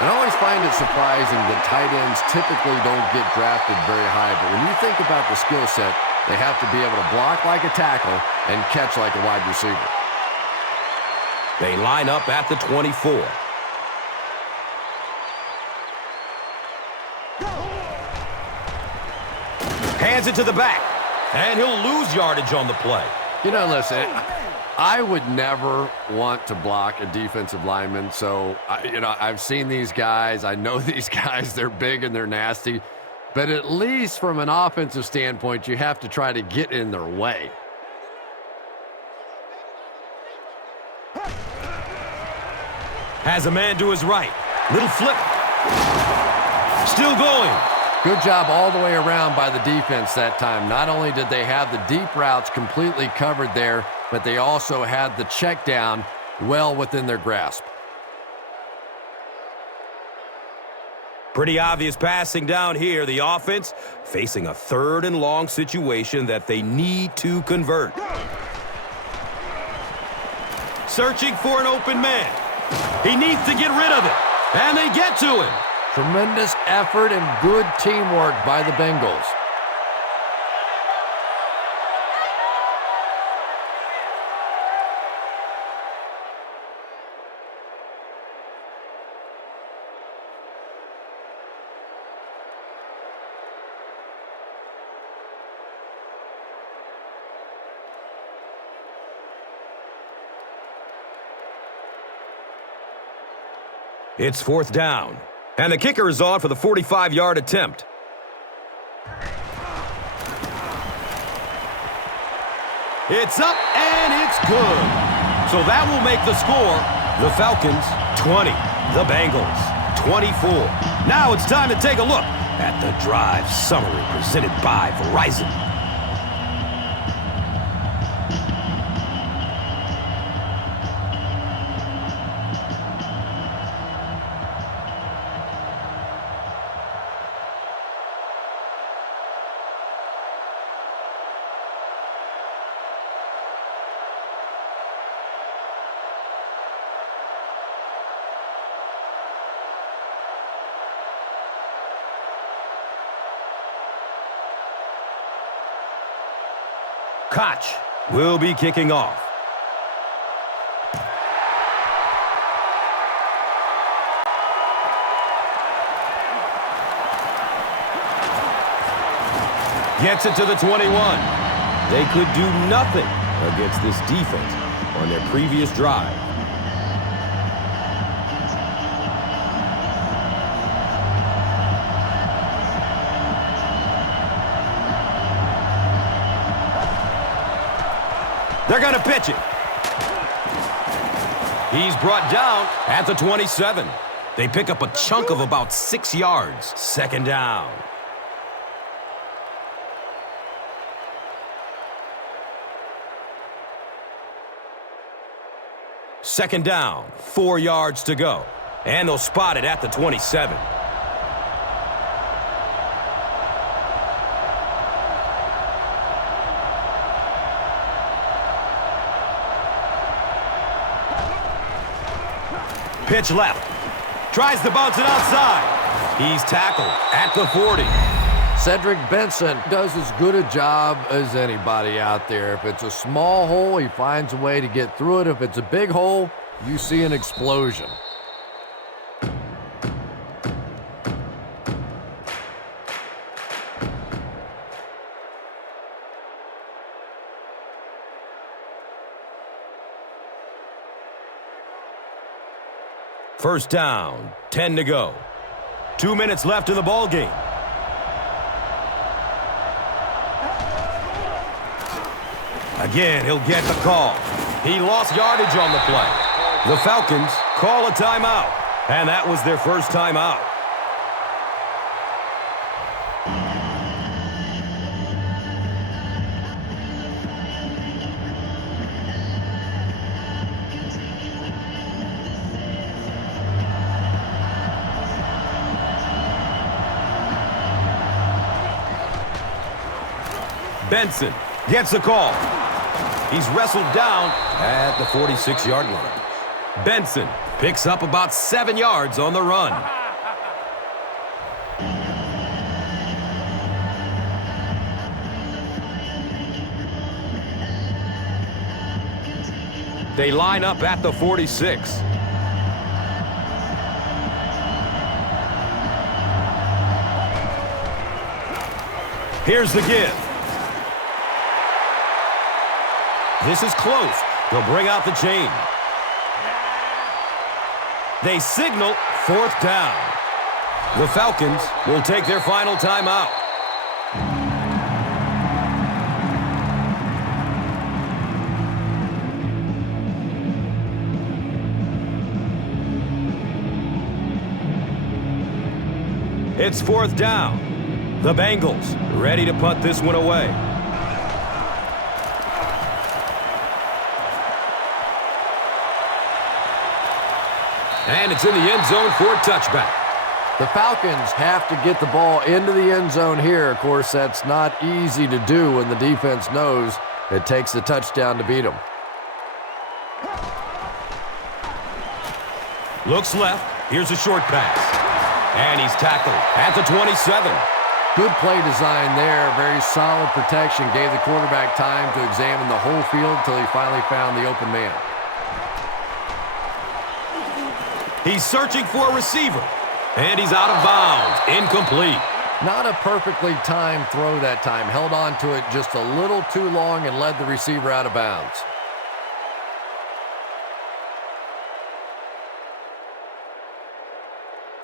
And I always find it surprising that tight ends typically don't get drafted very high. But when you think about the skill set, they have to be able to block like a tackle and catch like a wide receiver. They line up at the 24. Hands it to the back. And he'll lose yardage on the play. You know, listen, I would never want to block a defensive lineman. So, I've seen these guys. I know these guys. They're big and they're nasty. But at least from an offensive standpoint, you have to try to get in their way. Has a man to his right. Little flip. Still going. Good job all the way around by the defense that time. Not only did they have the deep routes completely covered there, but they also had the check down well within their grasp. Pretty obvious passing down here. The offense facing a 3rd and long situation that they need to convert. searching for an open man. He needs to get rid of it, and they get to him. Tremendous effort and good teamwork by the Bengals. It's 4th down, and the kicker is on for the 45-yard attempt. It's up, and it's good. So that will make the score, the Falcons 20, the Bengals 24. Now it's time to take a look at the drive summary presented by Verizon. Koch will be kicking off. Gets it to the 21. They could do nothing against this defense on their previous drive. They're going to pitch it. He's brought down at the 27. They pick up a chunk of about 6 yards. 2nd down. Second down, 4 yards to go. And they'll spot it at the 27. Pitch left. Tries to bounce it outside. He's tackled at the 40. Cedric Benson does as good a job as anybody out there. If it's a small hole, he finds a way to get through it. If it's a big hole, you see an explosion. First down, 10 to go. 2 minutes left in the ball game. Again, he'll get the call. He lost yardage on the play. The Falcons call a timeout, and that was their first timeout. Benson gets the call. He's wrestled down at the 46-yard line. Benson picks up about 7 yards on the run. They line up at the 46. Here's the give. This is close. They'll bring out the chain. They signal 4th down. The Falcons will take their final timeout. It's 4th down. The Bengals ready to punt this one away. And it's in the end zone for a touchback. The Falcons have to get the ball into the end zone here. Of course, that's not easy to do when the defense knows it takes the touchdown to beat them. Looks left. Here's a short pass. And he's tackled at the 27. Good play design there. Very solid protection. Gave the quarterback time to examine the whole field until he finally found the open man. He's searching for a receiver. And he's out of bounds. Incomplete. Not a perfectly timed throw that time. Held on to it just a little too long and led the receiver out of bounds.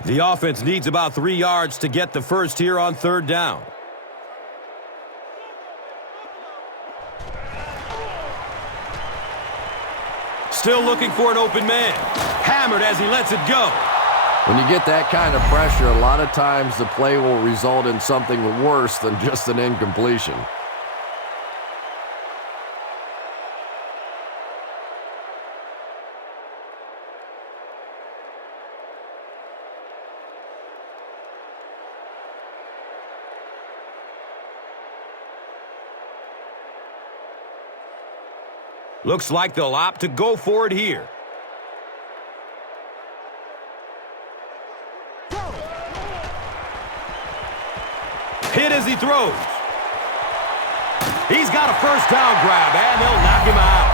The offense needs about 3 yards to get the first here on third down. Still looking for an open man. Hammered as he lets it go. When you get that kind of pressure, a lot of times the play will result in something worse than just an incompletion. Looks like they'll opt to go for it here. Hit as he throws. He's got a first down grab, and they'll knock him out.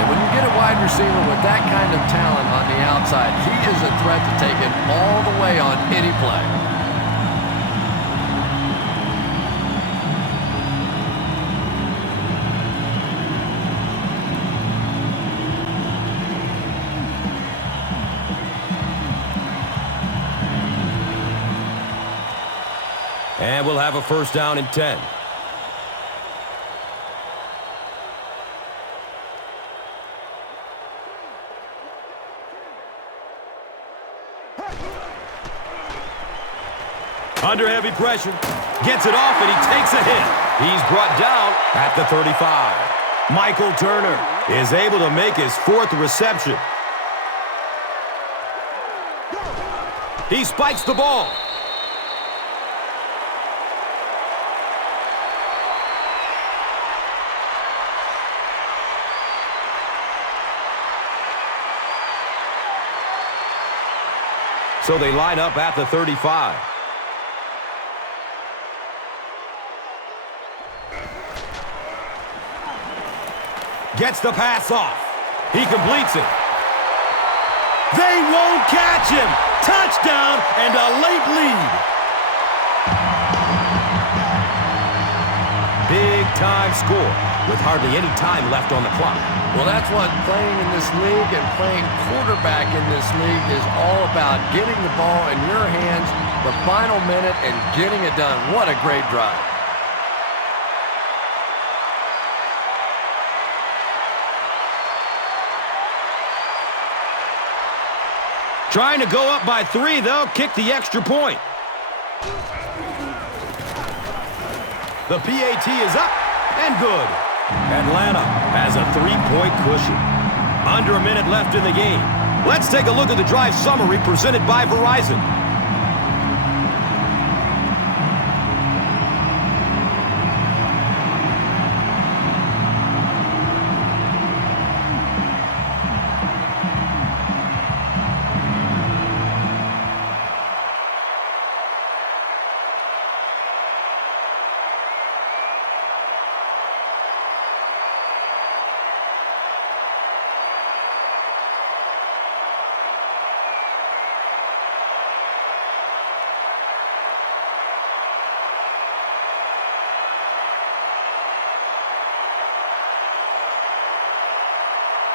And when you get a wide receiver with that kind of talent on the outside, he is a threat to take it all the way on any play. And we'll have a first down and 10. Under heavy pressure. Gets it off, and he takes a hit. He's brought down at the 35. Michael Turner is able to make his fourth reception. He spikes the ball. So they line up at the 35. Gets the pass off. He completes it. They won't catch him. Touchdown and a late lead. Big-time score with hardly any time left on the clock. Well, that's what playing in this league and playing quarterback in this league is all about. Getting the ball in your hands the final minute and getting it done. What a great drive. Trying to go up by 3, they'll kick the extra point. The PAT is up and good. Atlanta has a 3-point cushion. Under a minute left in the game. Let's take a look at the drive summary presented by Verizon.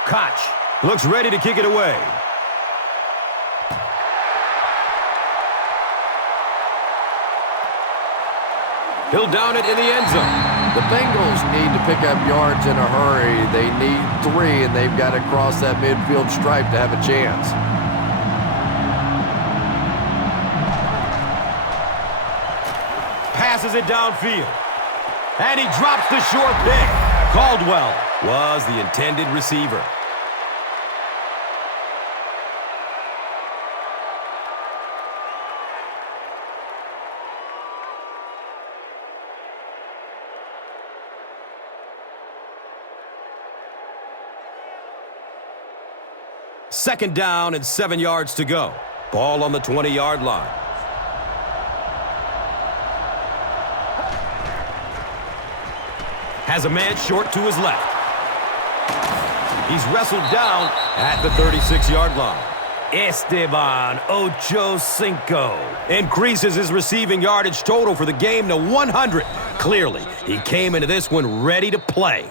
Koch looks ready to kick it away. He'll down it in the end zone. The Bengals need to pick up yards in a hurry. They need 3, and they've got to cross that midfield stripe to have a chance. Passes it downfield. And he drops the short pick. Caldwell was the intended receiver. 2nd down and 7 yards to go. Ball on the 20-yard line. Has a man short to his left. He's wrestled down at the 36-yard line. Esteban Ochocinco increases his receiving yardage total for the game to 100. Clearly, he came into this one ready to play.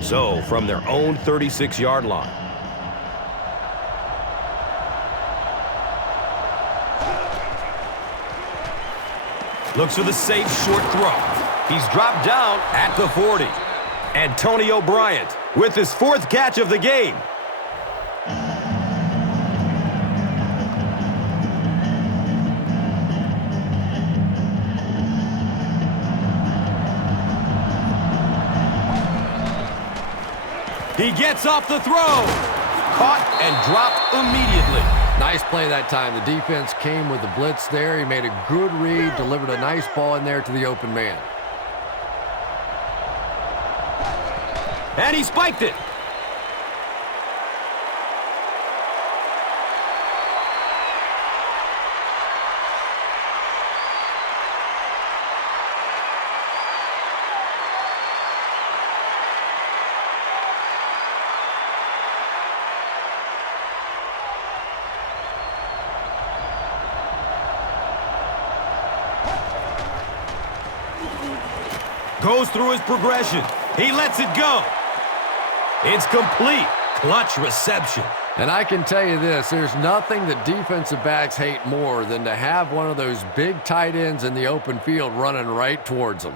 So, from their own 36-yard line. Looks for the safe short throw. He's dropped down at the 40. Antonio Bryant with his 4th catch of the game. He gets off the throw. Caught and dropped immediately. Nice play that time. The defense came with the blitz there. He made a good read, delivered a nice ball in there to the open man. And he spiked it. Goes through his progression. He lets it go. It's complete. Clutch reception. And I can tell you this, there's nothing that defensive backs hate more than to have one of those big tight ends in the open field running right towards them.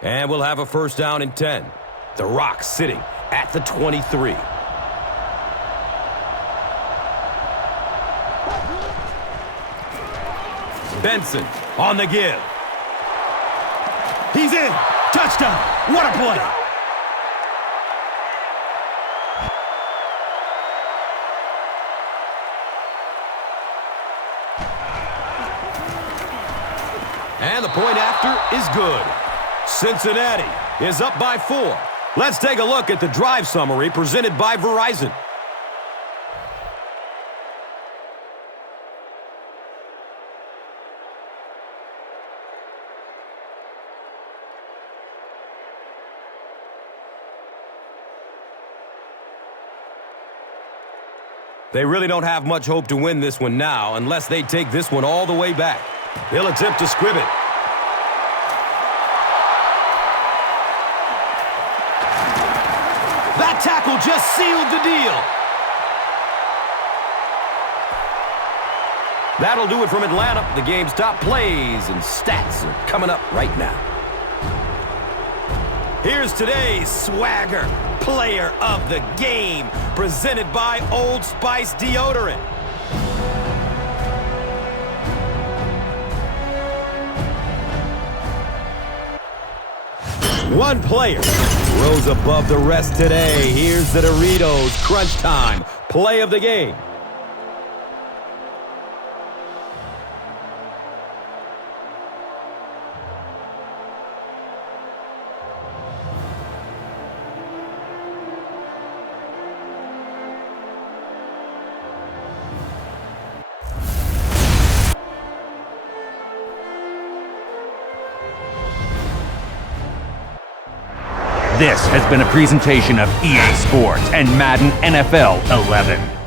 And we'll have a 1st down and 10. The Rock sitting at the 23. Benson on the give. He's in. Touchdown. What a play. And the point after is good. Cincinnati is up by 4. Let's take a look at the drive summary presented by Verizon. They really don't have much hope to win this one now unless they take this one all the way back. They'll attempt to scrib it. That tackle just sealed the deal. That'll do it from Atlanta. The game's top plays and stats are coming up right now. Here's today's swagger player of the game, presented by Old Spice Deodorant. One player rose above the rest today. Here's the Doritos Crunch Time play of the game. This has been a presentation of EA Sports and Madden NFL 11.